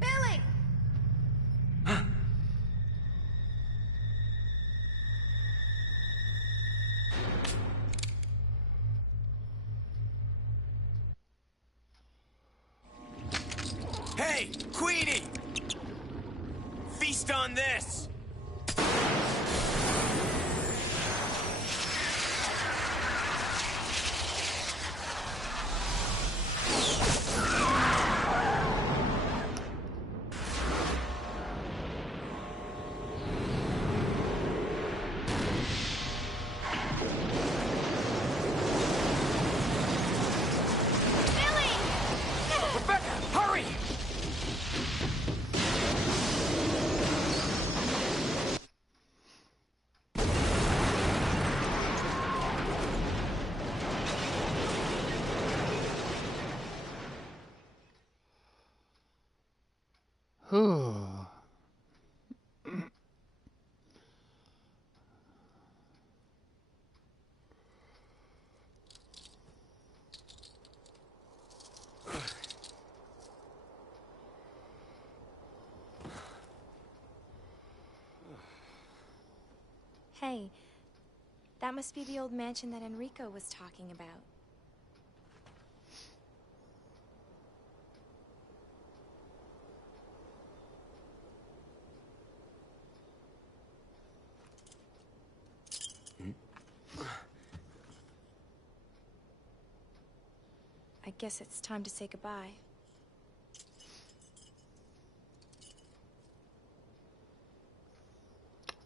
Billy! Hey, Queenie! Feast on this! Rebecca, hurry! Whew. Hey, that must be the old mansion that Enrico was talking about. I guess it's time to say goodbye.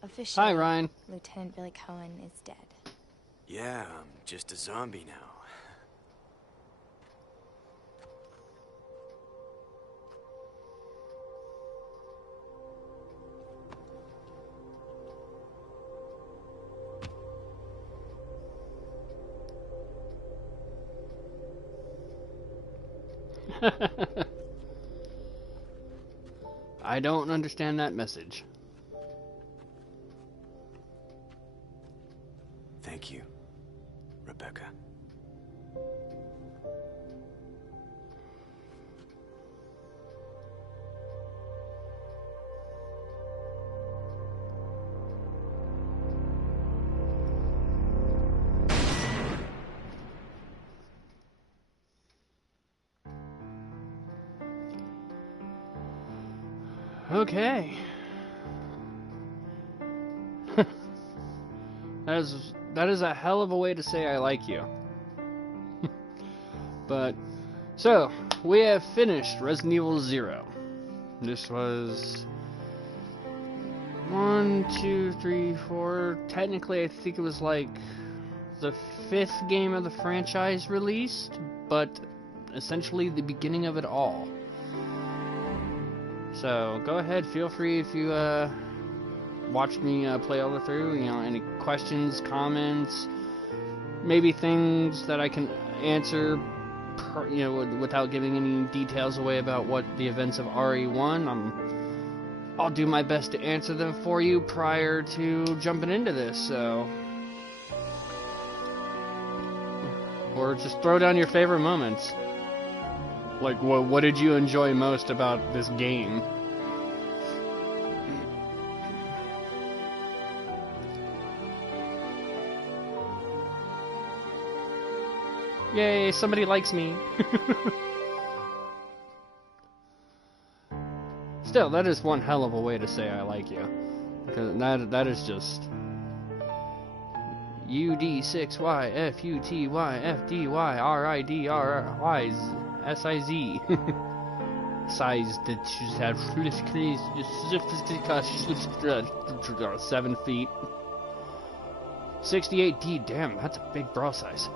Officially, Hi, Ryan. Lieutenant Billy Cohen is dead. Yeah, I'm just a zombie now. I don't understand that message. Thank you, Rebecca. Okay. That is a hell of a way to say I like you. But, so, we have finished Resident Evil 0. This was 1, 2, 3, 4. Technically, I think it was like the 5th game of the franchise released, but essentially the beginning of it all. So, go ahead, feel free if you watched me play all the way through, you know, any questions, comments, maybe things that I can answer, you know, without giving any details away about what the events of RE1. I'll do my best to answer them for you prior to jumping into this, so. Or just throw down your favorite moments. Like, what did you enjoy most about this game? Yay, somebody likes me. Still, that is one hell of a way to say I like you. Because that is just UD6YFUTYFDYRIDRYSIZ. Size that should have 7 feet. 68D, damn, that's a big bra size.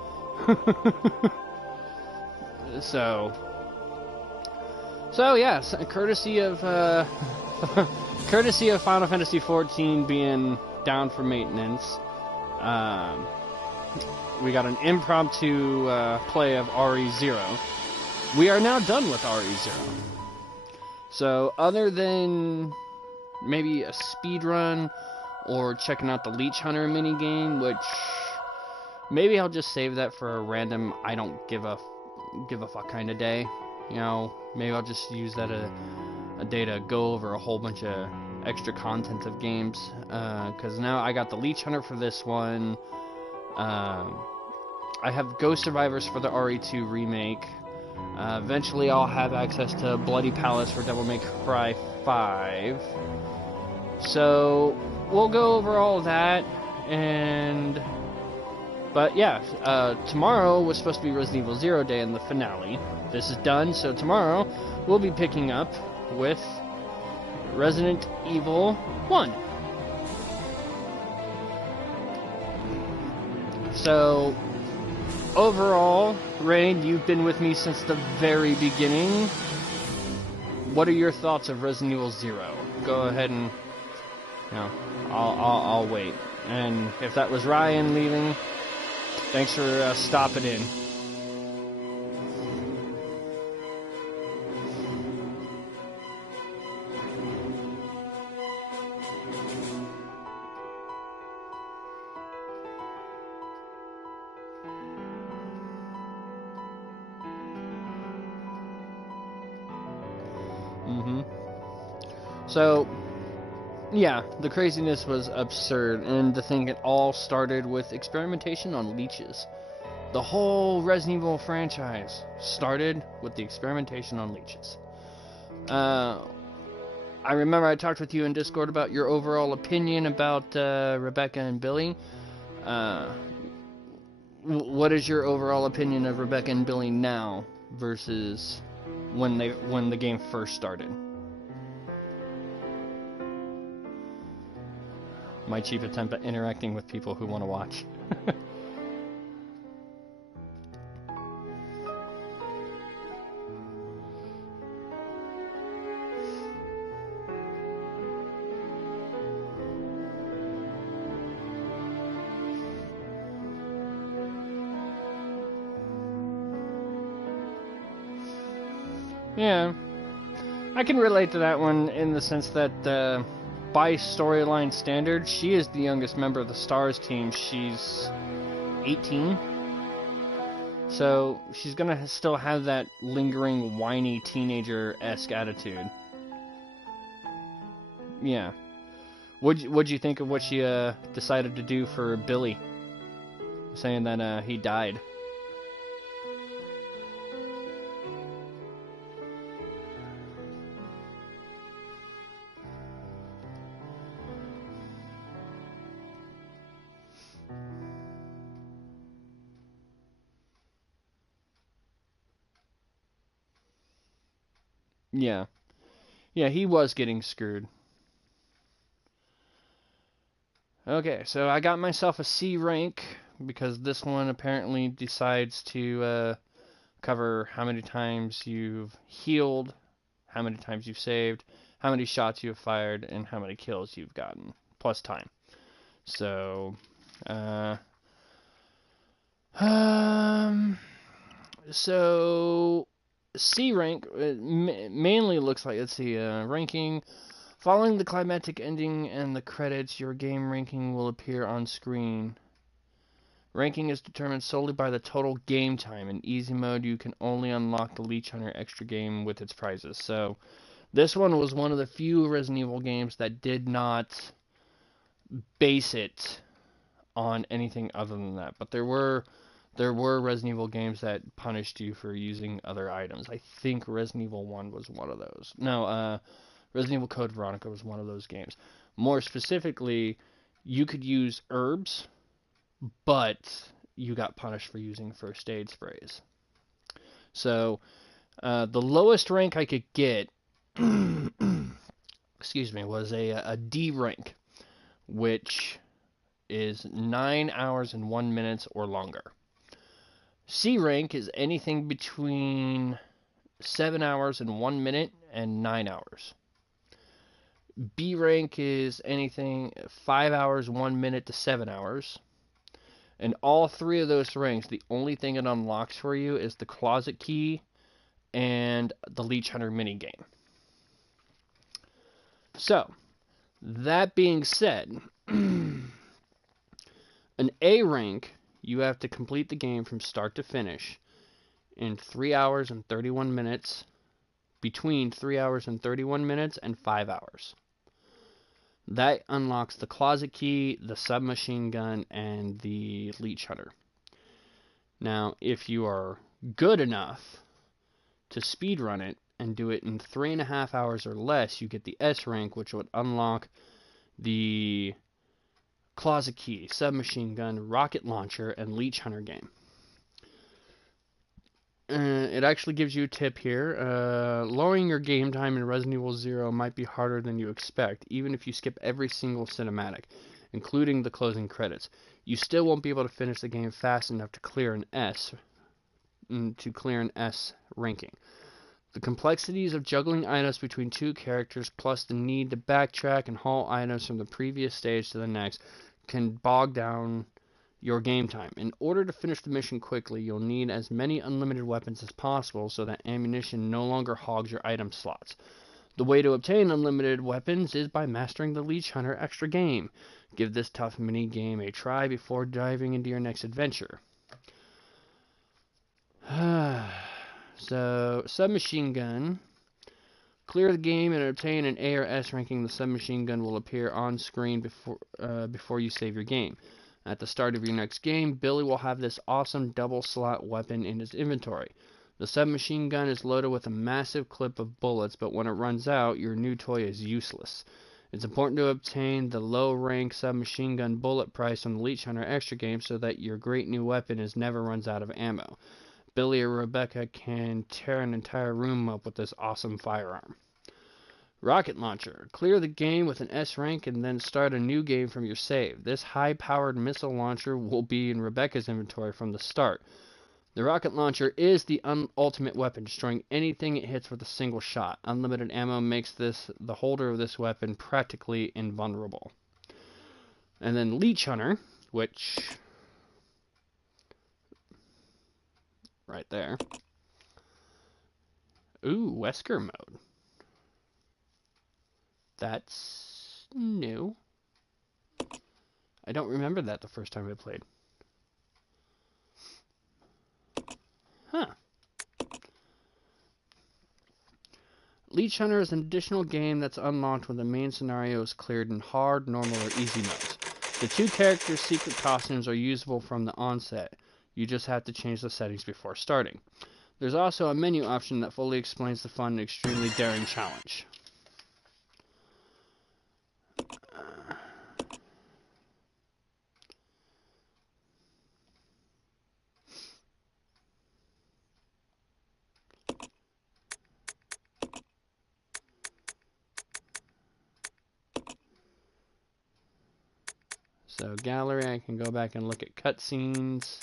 So yes, courtesy of courtesy of Final Fantasy XIV being down for maintenance, we got an impromptu play of RE0. We are now done with RE0. So other than maybe a speed run or checking out the Leech Hunter minigame, which maybe I'll just save that for a random I don't give a fuck kind of day. You know, maybe I'll just use that a day to go over a whole bunch of extra content of games. Because now I got the Leech Hunter for this one. I have Ghost Survivors for the RE2 remake. Eventually I'll have access to Bloody Palace for Devil May Cry 5. So we'll go over all of that, and but yeah, tomorrow was supposed to be Resident Evil 0 Day and the finale. This is done, so tomorrow we'll be picking up with Resident Evil 1. So, overall, Rain, you've been with me since the very beginning. What are your thoughts of Resident Evil 0? Go ahead and, you know, I'll wait. And if that was Ryan leaving, thanks for stopping in. So, yeah, the craziness was absurd, and to think it all started with experimentation on leeches. The whole Resident Evil franchise started with the experimentation on leeches. I remember I talked with you in Discord about your overall opinion about Rebecca and Billy. What is your overall opinion of Rebecca and Billy now versus when the game first started? My cheap attempt at interacting with people who want to watch. Yeah, I can relate to that one in the sense that by storyline standards, she is the youngest member of the STARS team. She's 18. So she's gonna still have that lingering, whiny, teenager-esque attitude. Yeah. What'd you think of what she decided to do for Billy? Saying that he died. Yeah. Yeah, he was getting screwed. Okay, so I got myself a C rank because this one apparently decides to cover how many times you've healed, how many times you've saved, how many shots you've fired, and how many kills you've gotten, plus time. So, so C rank mainly looks like, let's see, ranking. Following the climactic ending and the credits, your game ranking will appear on screen. Ranking is determined solely by the total game time. In easy mode, you can only unlock the Leech Hunter extra game with its prizes. So, this one was one of the few Resident Evil games that did not base it on anything other than that. But there were Resident Evil games that punished you for using other items. I think Resident Evil 1 was one of those. No, Resident Evil Code Veronica was one of those games. More specifically, you could use herbs, but you got punished for using first aid sprays. So, the lowest rank I could get, excuse me, was a D rank, which is 9 hours and 1 minute or longer. C rank is anything between 7 hours and 1 minute and 9 hours. B rank is anything 5 hours, 1 minute to 7 hours. And all three of those ranks, the only thing it unlocks for you is the closet key and the Leech Hunter minigame. So, that being said, an A rank, you have to complete the game from start to finish in 3 hours and 31 minutes, between 3 hours and 31 minutes and 5 hours. That unlocks the closet key, the submachine gun, and the Leech Hunter. Now, if you are good enough to speedrun it and do it in 3.5 hours or less, you get the S rank, which would unlock the closet key, submachine gun, rocket launcher, and Leech Hunter game. It actually gives you a tip here. Lowering your game time in Resident Evil 0 might be harder than you expect, even if you skip every single cinematic, including the closing credits. You still won't be able to finish the game fast enough to clear an S ranking. The complexities of juggling items between two characters, plus the need to backtrack and haul items from the previous stage to the next, can bog down your game time. In order to finish the mission quickly, you'll need as many unlimited weapons as possible so that ammunition no longer hogs your item slots. The way to obtain unlimited weapons is by mastering the Leech Hunter extra game. Give this tough mini-game a try before diving into your next adventure. So, submachine gun. Clear the game and obtain an A or S ranking. The submachine gun will appear on screen before you save your game. At the start of your next game, Billy will have this awesome double-slot weapon in his inventory. The submachine gun is loaded with a massive clip of bullets, but when it runs out, your new toy is useless. It's important to obtain the low-rank submachine gun bullet price on the Leech Hunter extra game so that your great new weapon never runs out of ammo. Billy or Rebecca can tear an entire room up with this awesome firearm. Rocket launcher. Clear the game with an S rank and then start a new game from your save. This high-powered missile launcher will be in Rebecca's inventory from the start. The rocket launcher is the ultimate weapon, destroying anything it hits with a single shot. Unlimited ammo makes the holder of this weapon practically invulnerable. And then Leech Hunter, which right there. Ooh, Wesker mode. That's new. I don't remember that the first time I played. Huh. Leech Hunter is an additional game that's unlocked when the main scenario is cleared in hard, normal, or easy modes. The two characters' secret costumes are usable from the onset. You just have to change the settings before starting. There's also a menu option that fully explains the fun and extremely daring challenge. So gallery, I can go back and look at cutscenes.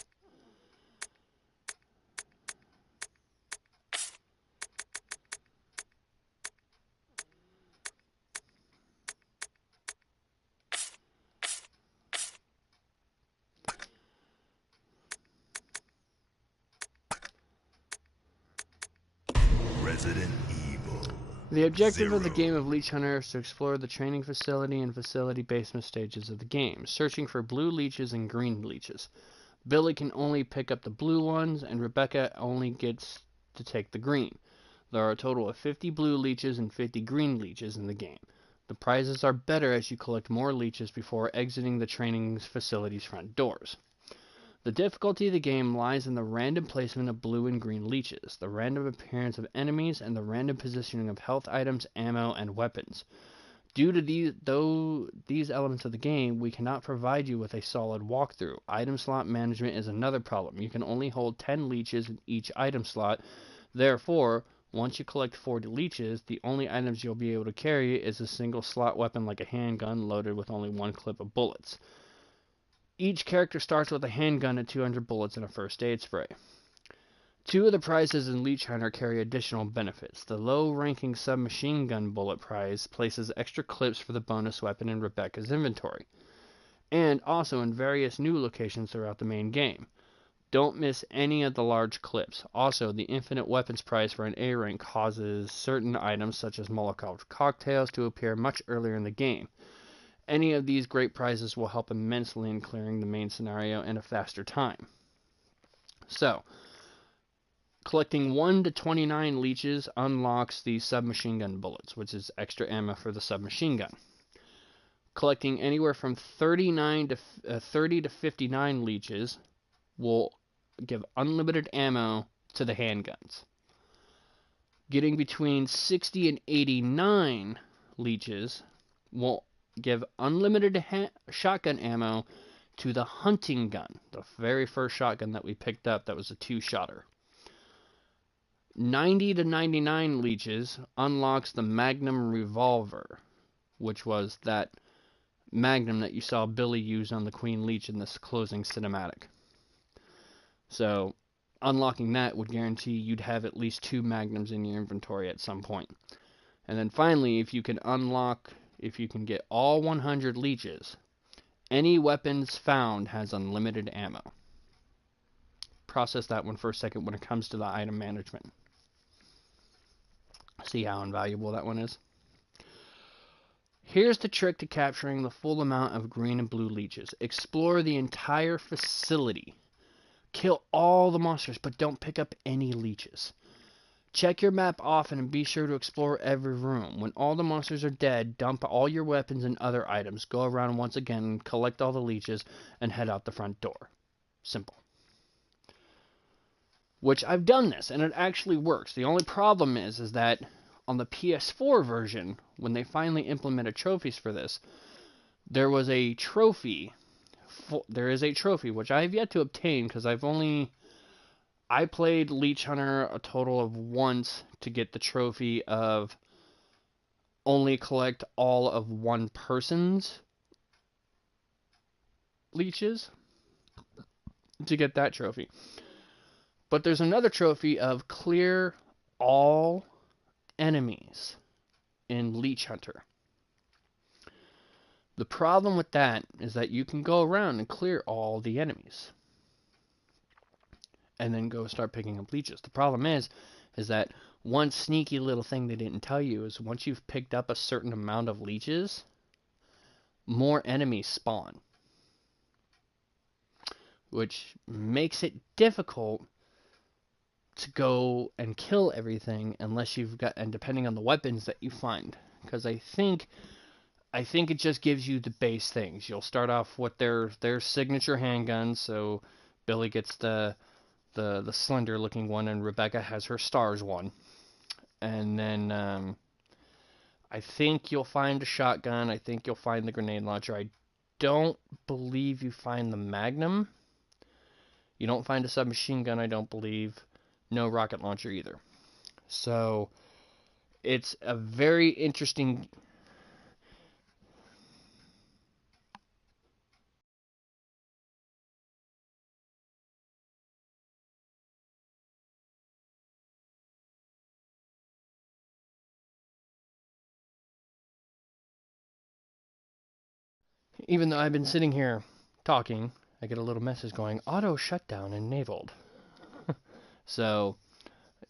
Resident Evil. The objective of the 0. game of Leech Hunter is to explore the training facility and facility basement stages of the game, searching for blue leeches and green leeches. Billy can only pick up the blue ones, and Rebecca only gets to take the green. There are a total of 50 blue leeches and 50 green leeches in the game. The prizes are better as you collect more leeches before exiting the training facility's front doors. The difficulty of the game lies in the random placement of blue and green leeches, the random appearance of enemies, and the random positioning of health items, ammo, and weapons. Due to these elements of the game, we cannot provide you with a solid walkthrough. Item slot management is another problem. You can only hold 10 leeches in each item slot. Therefore, once you collect 40 leeches, the only items you'll be able to carry is a single slot weapon like a handgun loaded with only one clip of bullets. Each character starts with a handgun and 200 bullets and a first aid spray. Two of the prizes in Leech Hunter carry additional benefits. The low-ranking submachine gun bullet prize places extra clips for the bonus weapon in Rebecca's inventory, and also in various new locations throughout the main game. Don't miss any of the large clips. Also, the infinite weapons prize for an A rank causes certain items such as Molotov cocktails to appear much earlier in the game. Any of these great prizes will help immensely in clearing the main scenario in a faster time. So, collecting 1 to 29 leeches unlocks the submachine gun bullets, which is extra ammo for the submachine gun. Collecting anywhere from 30 to 59 leeches will give unlimited ammo to the handguns. Getting between 60 and 89 leeches will give unlimited shotgun ammo to the hunting gun, the very first shotgun that we picked up that was a 2-shotter. 90 to 99 leeches unlocks the Magnum revolver, which was that Magnum that you saw Billy use on the Queen Leech in this closing cinematic. So, unlocking that would guarantee you'd have at least 2 Magnums in your inventory at some point. And then finally, if you can get all 100 leeches, any weapons found has unlimited ammo. Process that one for a second when it comes to the item management. See how invaluable that one is? Here's the trick to capturing the full amount of green and blue leeches. Explore the entire facility. Kill all the monsters, but don't pick up any leeches. Check your map often and be sure to explore every room. When all the monsters are dead, dump all your weapons and other items. Go around once again, collect all the leeches, and head out the front door. Simple. Which I've done this, and it actually works. The only problem is that on the PS4 version, when they finally implemented trophies for this, there is a trophy, which I have yet to obtain because I played Leech Hunter a total of once to get the trophy of only collect all of one person's leeches to get that trophy. But there's another trophy of clear all enemies in Leech Hunter. The problem with that is that you can go around and clear all the enemies and then go start picking up leeches. The problem is that one sneaky little thing they didn't tell you is once you've picked up a certain amount of leeches, more enemies spawn, which makes it difficult to go and kill everything unless you've got, and depending on the weapons that you find, because I think it just gives you the base things. You'll start off with their signature handguns, so Billy gets the slender looking one and Rebecca has her stars one. And then I think you'll find a shotgun. I think you'll find the grenade launcher. I don't believe you find the Magnum. You don't find a submachine gun, I don't believe. No rocket launcher either. So it's a very interesting even though I've been sitting here talking, I get a little message going, auto shutdown enabled. So,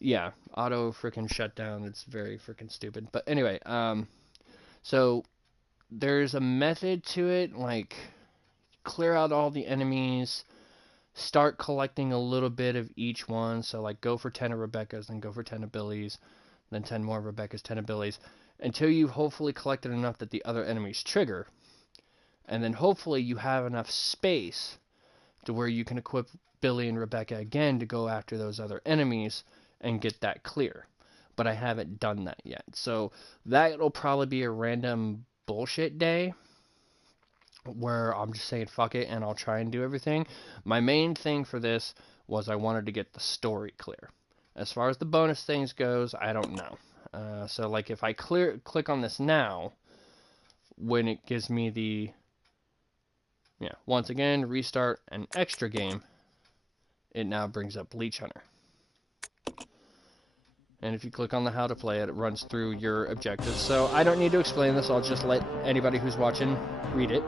yeah, auto freaking shutdown. It's very freaking stupid. But anyway, so there's a method to it, like clear out all the enemies, start collecting a little bit of each one. So like go for 10 of Rebecca's, then go for 10 of Billy's, then 10 more of Rebecca's, 10 of Billy's, until you've hopefully collected enough that the other enemies trigger. And then hopefully you have enough space to where you can equip Billy and Rebecca again to go after those other enemies and get that clear. But I haven't done that yet. So that'll probably be a random bullshit day where I'm just saying fuck it and I'll try and do everything. My main thing for this was I wanted to get the story clear. As far as the bonus things goes, I don't know. So like if I click on this now, when it gives me the once again restart an extra game, it now brings up Leech Hunter. And if you click on the how to play it, it runs through your objectives. So I don't need to explain this, I'll just let anybody who's watching read it.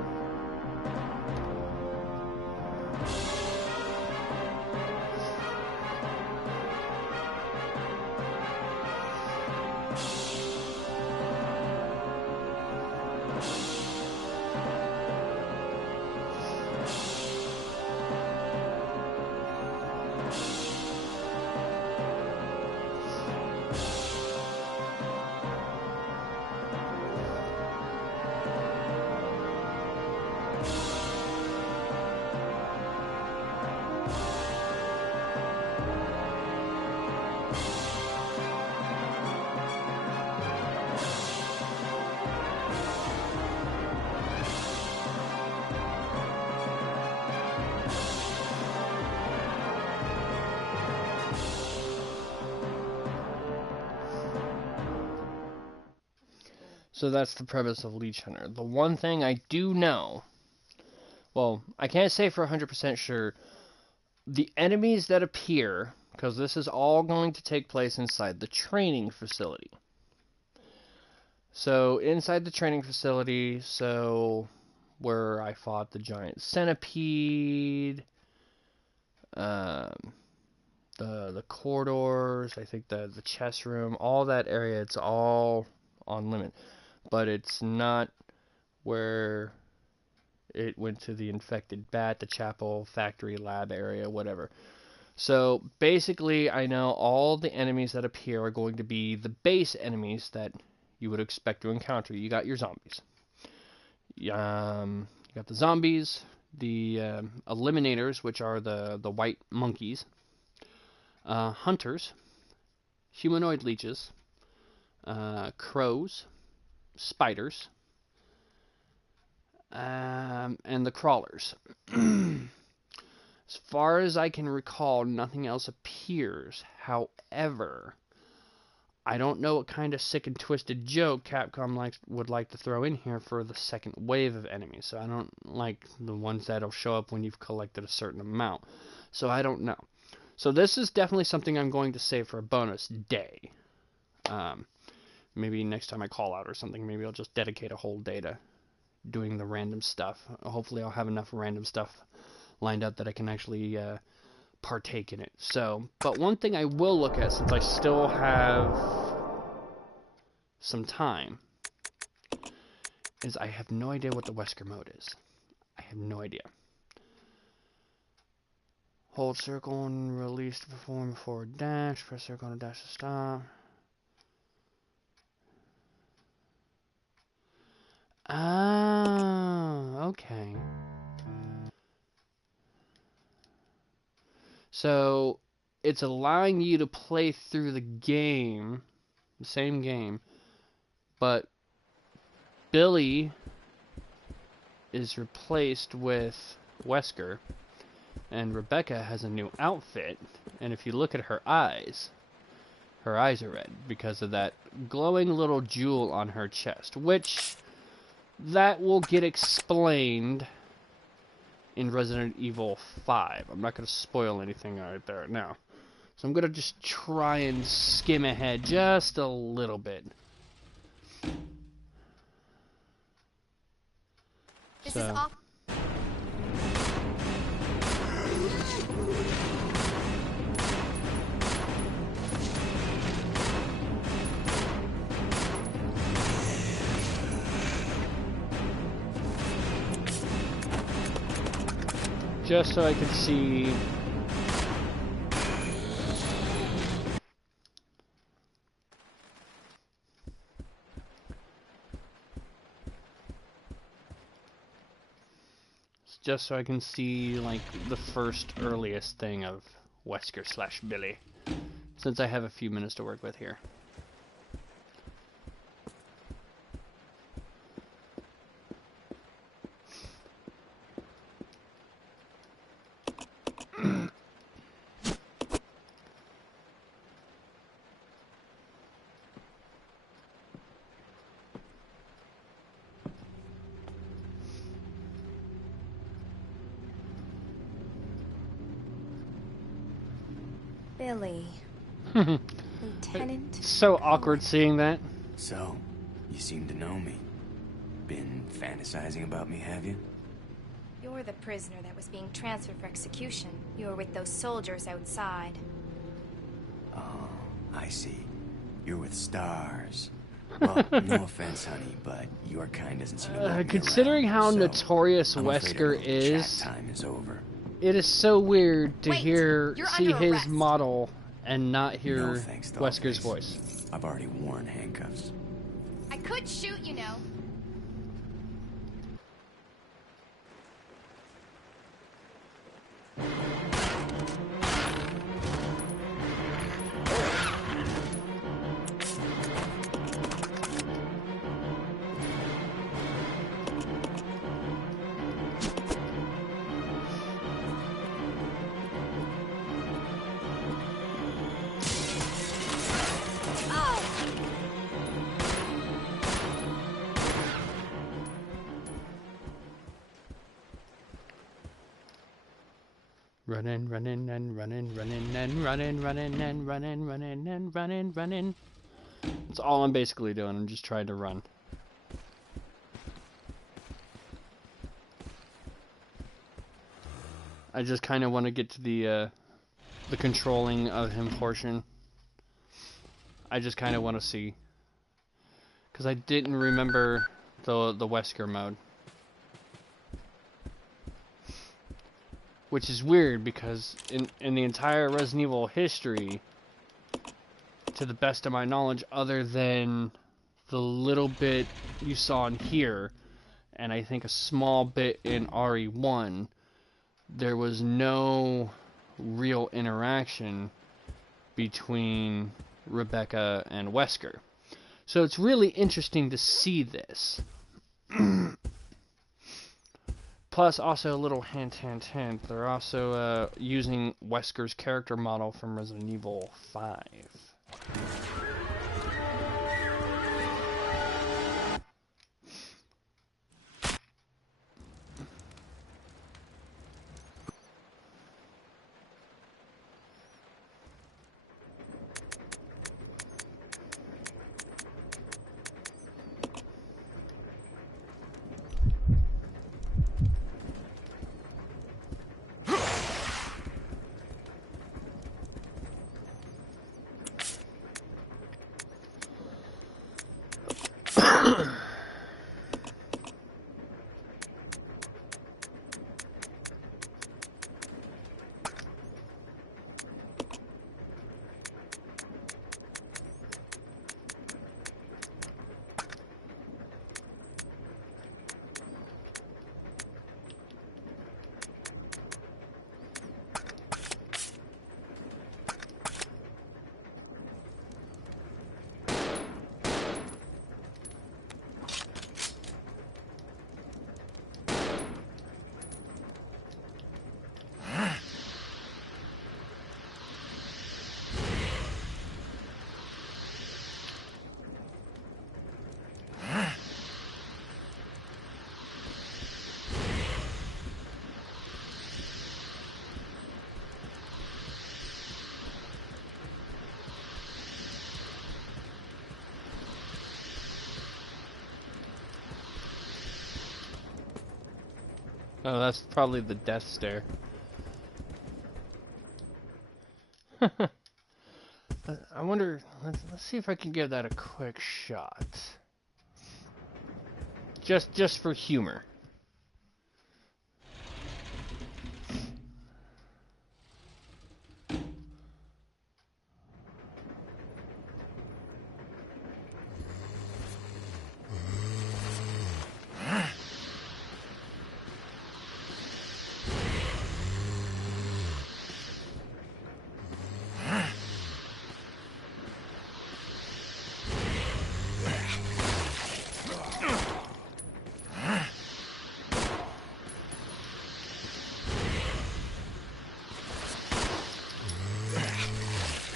So that's the premise of Leech Hunter. The one thing I do know, well, I can't say for 100% sure, the enemies that appear, because this is all going to take place inside the training facility. So inside the training facility, so where I fought the giant centipede, the corridors, I think the chess room, all that area, it's all on limit. But it's not where it went to the infected bat, the chapel, factory, lab area, whatever. So basically, I know all the enemies that appear are going to be the base enemies that you would expect to encounter. You got your zombies. You got the zombies, the eliminators, which are the white monkeys, hunters, humanoid leeches, crows, spiders, and the crawlers. As far as I can recall, nothing else appears. However, I don't know what kind of sick and twisted joke Capcom would like to throw in here for the second wave of enemies. So I don't like the ones that'll show up when you've collected a certain amount. So I don't know. So this is definitely something I'm going to save for a bonus day. Maybe next time I call out or something, maybe I'll just dedicate a whole day to doing the random stuff. Hopefully I'll have enough random stuff lined up that I can actually partake in it. So, but one thing I will look at, since I still have some time, is I have no idea what the Wesker mode is. I have no idea. Hold circle and release to perform forward dash. Press circle and dash to stop. Ah, okay. So, it's allowing you to play through the game, the same game, but Billy is replaced with Wesker, and Rebecca has a new outfit, and if you look at her eyes are red because of that glowing little jewel on her chest, which that will get explained in Resident Evil 5. I'm not going to spoil anything right there now. So I'm going to just try and skim ahead just a little bit. This So. is off. Just so I could see. Just so I can see, like, the first earliest thing of Wesker / Billy. Since I have a few minutes to work with here. Billy. Lieutenant. So awkward seeing that. So, you seem to know me. Been fantasizing about me, have you? You're the prisoner that was being transferred for execution. You were with those soldiers outside. Oh, I see. You're with stars. Well, no offense, honey, but your kind doesn't seem to want me considering around, how so notorious I'm afraid Wesker our little is, chat time is over. it is so weird to Wait, see under his arrest. model and not hear No thanks, Wesker's Dollface. voice. I've already worn handcuffs. I could shoot, you know. Running, running, and running, running, and running, running, and running, running, and running, running. That's all I'm basically doing. I'm just trying to run. I just kind of want to get to the controlling of him portion. I just kind of want to see, because I didn't remember the Wesker mode. Which is weird because in the entire Resident Evil history, to the best of my knowledge, other than the little bit you saw in here, and I think a small bit in RE1, there was no real interaction between Rebecca and Wesker. So it's really interesting to see this. Plus, also a little hint, they're also using Wesker's character model from Resident Evil 5. Oh, that's probably the death stare. I wonder, let's see if I can give that a quick shot. Just for humor.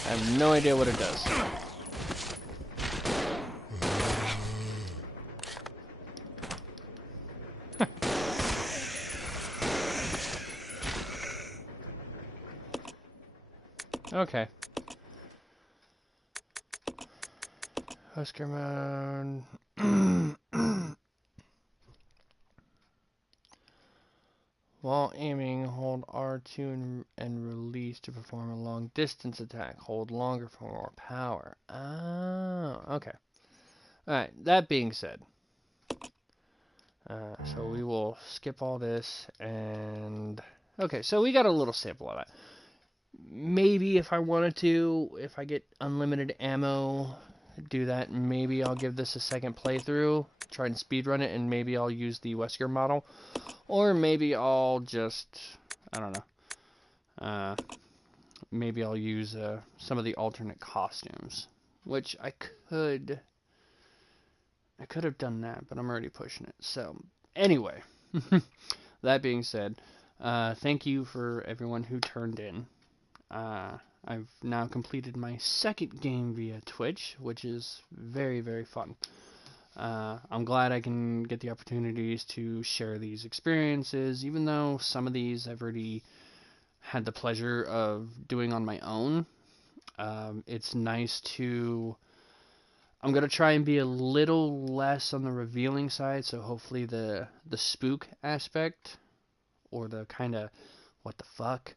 I have no idea what it does. Okay. Husker mode. While aiming, hold R2 and release to perform a long distance attack. Hold longer for more power. Oh, okay. Alright, that being said. So we will skip all this and... Okay, so we got a little sample of it. Maybe if I wanted to, if I get unlimited ammo, do that. Maybe I'll give this a second playthrough, try and speedrun it, and maybe I'll use the Wesker model. Or maybe I'll just, I don't know, maybe I'll use some of the alternate costumes, which I could have done that, but I'm already pushing it. So, anyway, that being said, thank you for everyone who turned in. I've now completed my second game via Twitch, which is very, very fun. I'm glad I can get the opportunities to share these experiences, even though some of these I've already had the pleasure of doing on my own. It's nice to... I'm going to try and be a little less on the revealing side, so hopefully the spook aspect, or the kind of what the fuck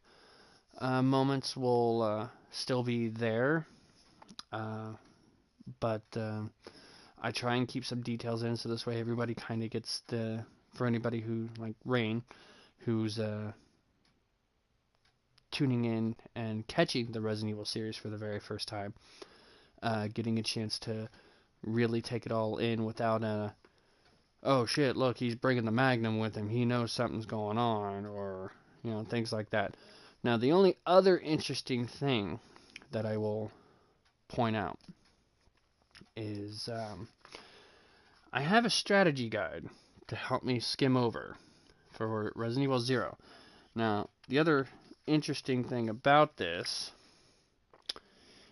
moments will still be there. But I try and keep some details in, so this way everybody kind of gets for anybody who, like Rain, who's tuning in and catching the Resident Evil series for the very first time, getting a chance to really take it all in without oh shit, look, he's bringing the Magnum with him, he knows something's going on, or, things like that. Now, the only other interesting thing that I will point out is I have a strategy guide to help me skim over for Resident Evil 0. Now, the other interesting thing about this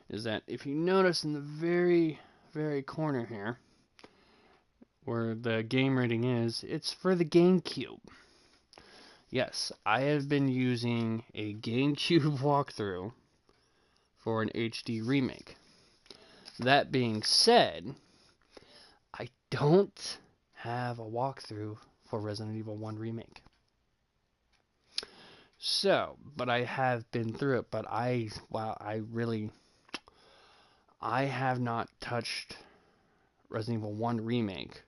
is that if you notice in the very, very corner here, where the game rating is, it's for the GameCube. Yes, I have been using a GameCube walkthrough for an HD remake. That being said, I don't have a walkthrough for Resident Evil 1 Remake. So, but I have been through it, but I have not touched Resident Evil 1 Remake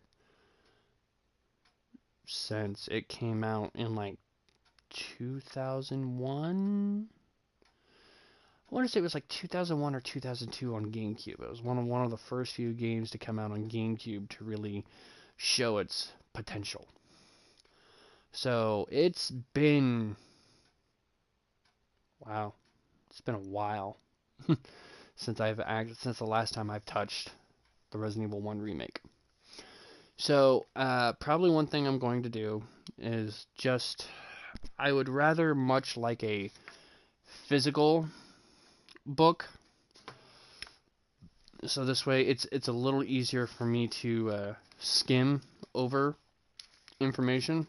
since it came out in like 2001. I want to say it was like 2001 or 2002 on GameCube. It was one of the first few games to come out on GameCube to really show its potential. So it's been... Wow. It's been a while since the last time I've touched the Resident Evil 1 Remake. So, probably one thing I'm going to do is I would rather much like a physical book, so this way it's a little easier for me to skim over information.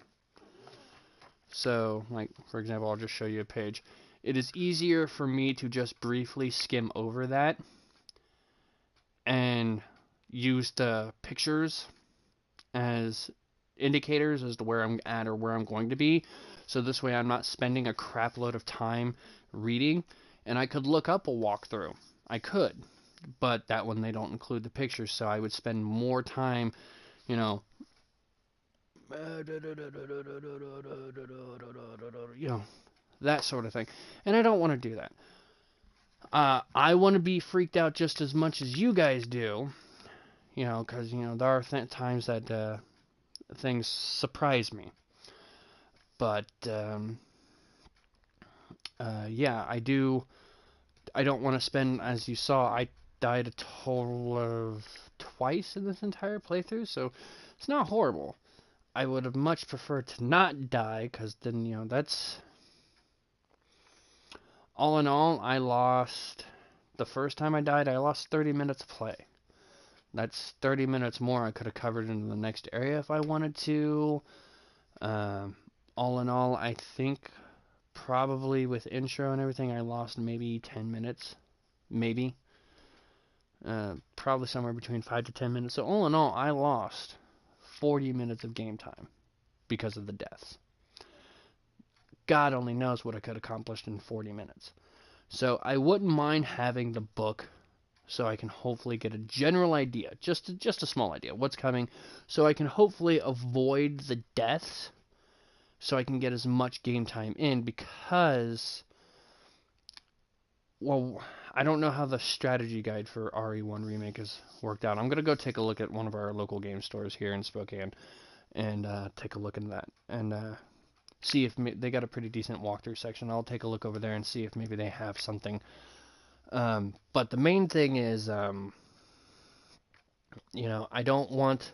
So, like, for example, I'll just show you a page. It is easier for me to just briefly skim over that and use the pictures as indicators as to where I'm at or where I'm going to be. So this way I'm not spending a crap load of time reading. And I could look up a walkthrough. I could. But that one, they don't include the pictures. So I would spend more time, you know, that sort of thing. And I don't want to do that. I want to be freaked out just as much as you guys do. You know, because, you know, there are times that things surprise me. But, yeah, I don't want to spend, as you saw, I died a total of twice in this entire playthrough, so it's not horrible. I would have much preferred to not die, because then, you know, that's... All in all, I lost... The first time I died, I lost 30 minutes of play. That's 30 minutes more I could have covered in the next area if I wanted to. All in all, I think probably with intro and everything, I lost maybe 10 minutes. Maybe. Probably somewhere between 5 to 10 minutes. So all in all, I lost 40 minutes of game time because of the deaths. God only knows what I could have accomplished in 40 minutes. So I wouldn't mind having the book so I can hopefully get a general idea, just a small idea, what's coming, so I can hopefully avoid the deaths, so I can get as much game time in, because, well, I don't know how the strategy guide for RE1 Remake has worked out. I'm going to go take a look at one of our local game stores here in Spokane, and take a look at that, and see if they got a pretty decent walkthrough section. I'll take a look over there and see if maybe they have something. But the main thing is, you know, I don't want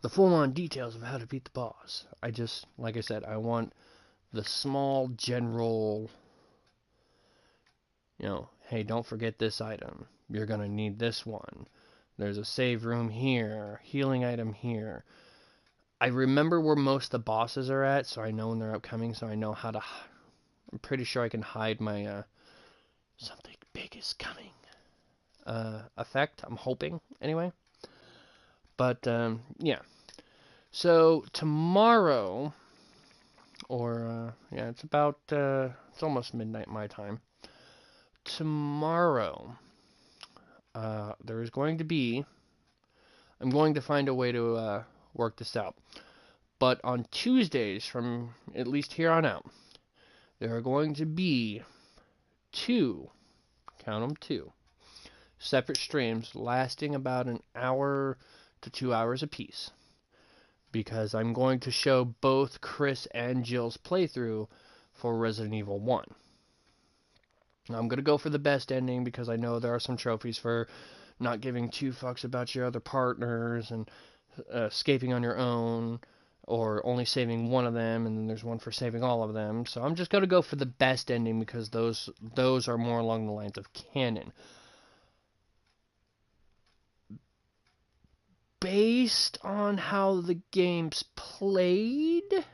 the full-on details of how to beat the boss. I just, like I said, I want the small general, you know, hey, don't forget this item. You're going to need this one. There's a save room here, healing item here. I remember where most of the bosses are at, so I know when they're upcoming, so I know how to... I'm pretty sure I can hide my, something big is coming effect, I'm hoping, anyway. But, yeah. So, tomorrow, or, yeah, it's about, it's almost midnight my time. Tomorrow, there is going to be... I'm going to find a way to, work this out. But on Tuesdays, from at least here on out, there are going to be 2, count them 2, separate streams lasting about an hour to 2 hours apiece. Because I'm going to show both Chris and Jill's playthrough for Resident Evil 1. Now, I'm going to go for the best ending because I know there are some trophies for not giving 2 fucks about your other partners and escaping on your own, or only saving one of them, and then there's one for saving all of them. So I'm just going to go for the best ending because those are more along the lines of canon. Based on how the game's played,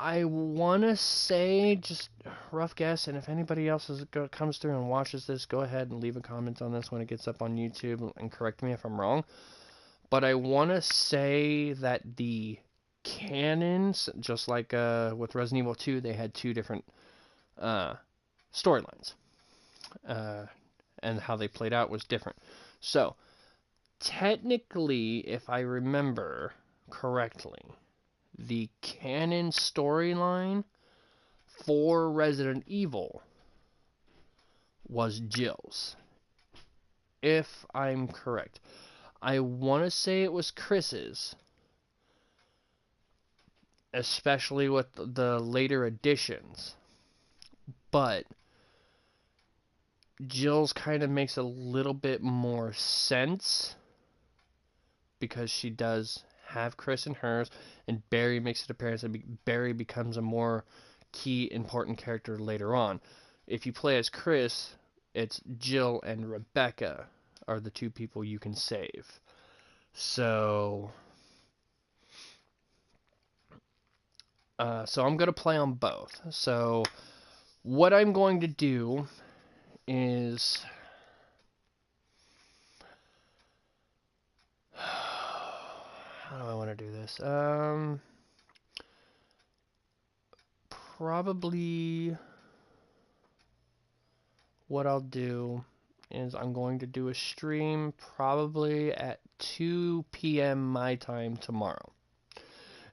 I want to say, just rough guess, and if anybody else comes through and watches this, go ahead and leave a comment on this when it gets up on YouTube and correct me if I'm wrong. But I want to say that the canons, just like with Resident Evil 2, they had 2 different storylines. And how they played out was different. So, technically, if I remember correctly, the canon storyline for Resident Evil was Jill's. If I'm correct. I want to say it was Chris's. Especially with the later editions. But Jill's kind of makes a little bit more sense. Because she does have Chris in hers, and Barry makes an appearance, and Barry becomes a more key, important character later on. If you play as Chris, it's Jill and Rebecca are the 2 people you can save. So I'm going to play on both. So what I'm going to do is... How do I want to do this? Probably what I'll do is I'm going to do a stream probably at 2 p.m. my time tomorrow.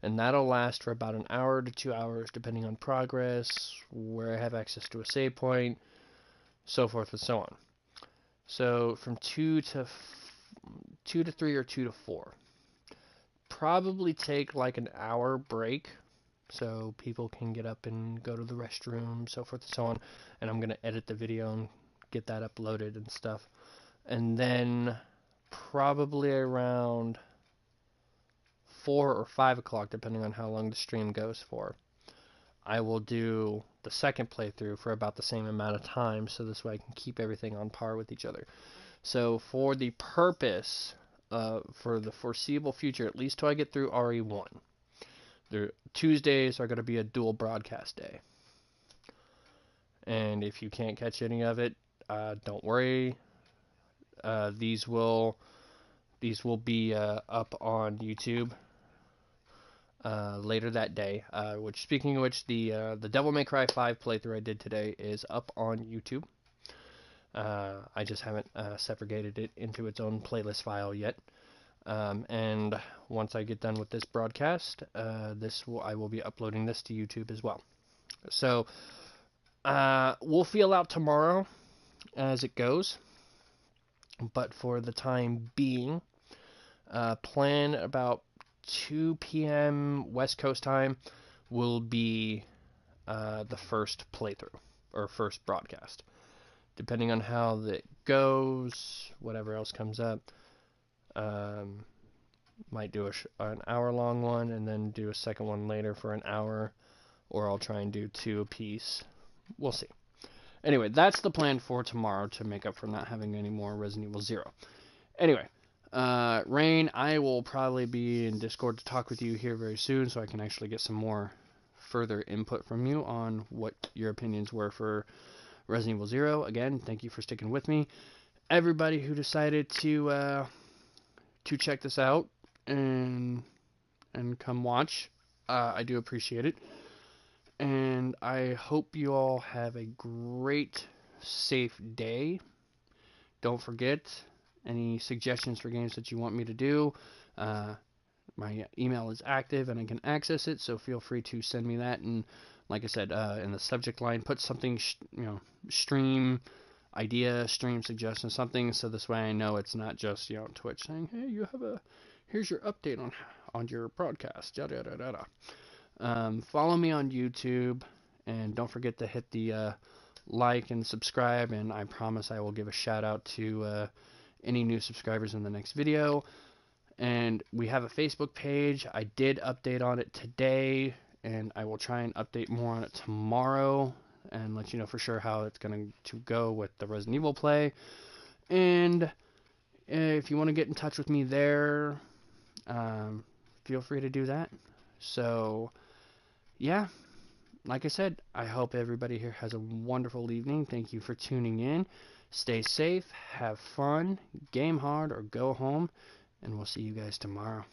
And that'll last for about an hour to 2 hours, depending on progress, where I have access to a save point, so forth and so on. So from 2 to 3 or 2 to 4. Probably take like an hour break so people can get up and go to the restroom, so forth and so on. And I'm going to edit the video and get that uploaded and stuff. And then probably around 4 or 5 o'clock, depending on how long the stream goes for, I will do the second playthrough for about the same amount of time, so this way I can keep everything on par with each other. So for the purpose, for the foreseeable future, at least till I get through RE1, Tuesdays are going to be a dual broadcast day. And if you can't catch any of it, don't worry. These will be up on YouTube later that day. Which, speaking of which, the Devil May Cry 5 playthrough I did today is up on YouTube. I just haven't segregated it into its own playlist file yet. And once I get done with this broadcast, I will be uploading this to YouTube as well. So we'll feel out tomorrow as it goes. But for the time being, plan about 2 p.m. West Coast time will be the first playthrough, or first broadcast. Depending on how that goes, whatever else comes up, might do an hour-long one and then do a second one later for an hour, or I'll try and do 2 apiece. We'll see. Anyway, that's the plan for tomorrow to make up for not having any more Resident Evil 0. Anyway, Rain, I will probably be in Discord to talk with you here very soon, so I can actually get some more further input from you on what your opinions were for Resident Evil 0. Again, thank you for sticking with me. Everybody who decided to check this out and come watch, I do appreciate it. And I hope you all have a great, safe day. Don't forget, any suggestions for games that you want me to do, my email is active and I can access it, so feel free to send me that. And like I said, in the subject line, put something, stream idea, stream suggestion, something, so this way I know it's not just, Twitch saying, hey, here's your update on your broadcast, yada, yada, yada. Follow me on YouTube, and don't forget to hit the like and subscribe, and I promise I will give a shout out to any new subscribers in the next video. And we have a Facebook page. I did update on it today, and I will try and update more on it tomorrow and let you know for sure how it's going to go with the Resident Evil play. And if you want to get in touch with me there, feel free to do that. So yeah, like I said, I hope everybody here has a wonderful evening. Thank you for tuning in. Stay safe, have fun, game hard, or go home, and we'll see you guys tomorrow.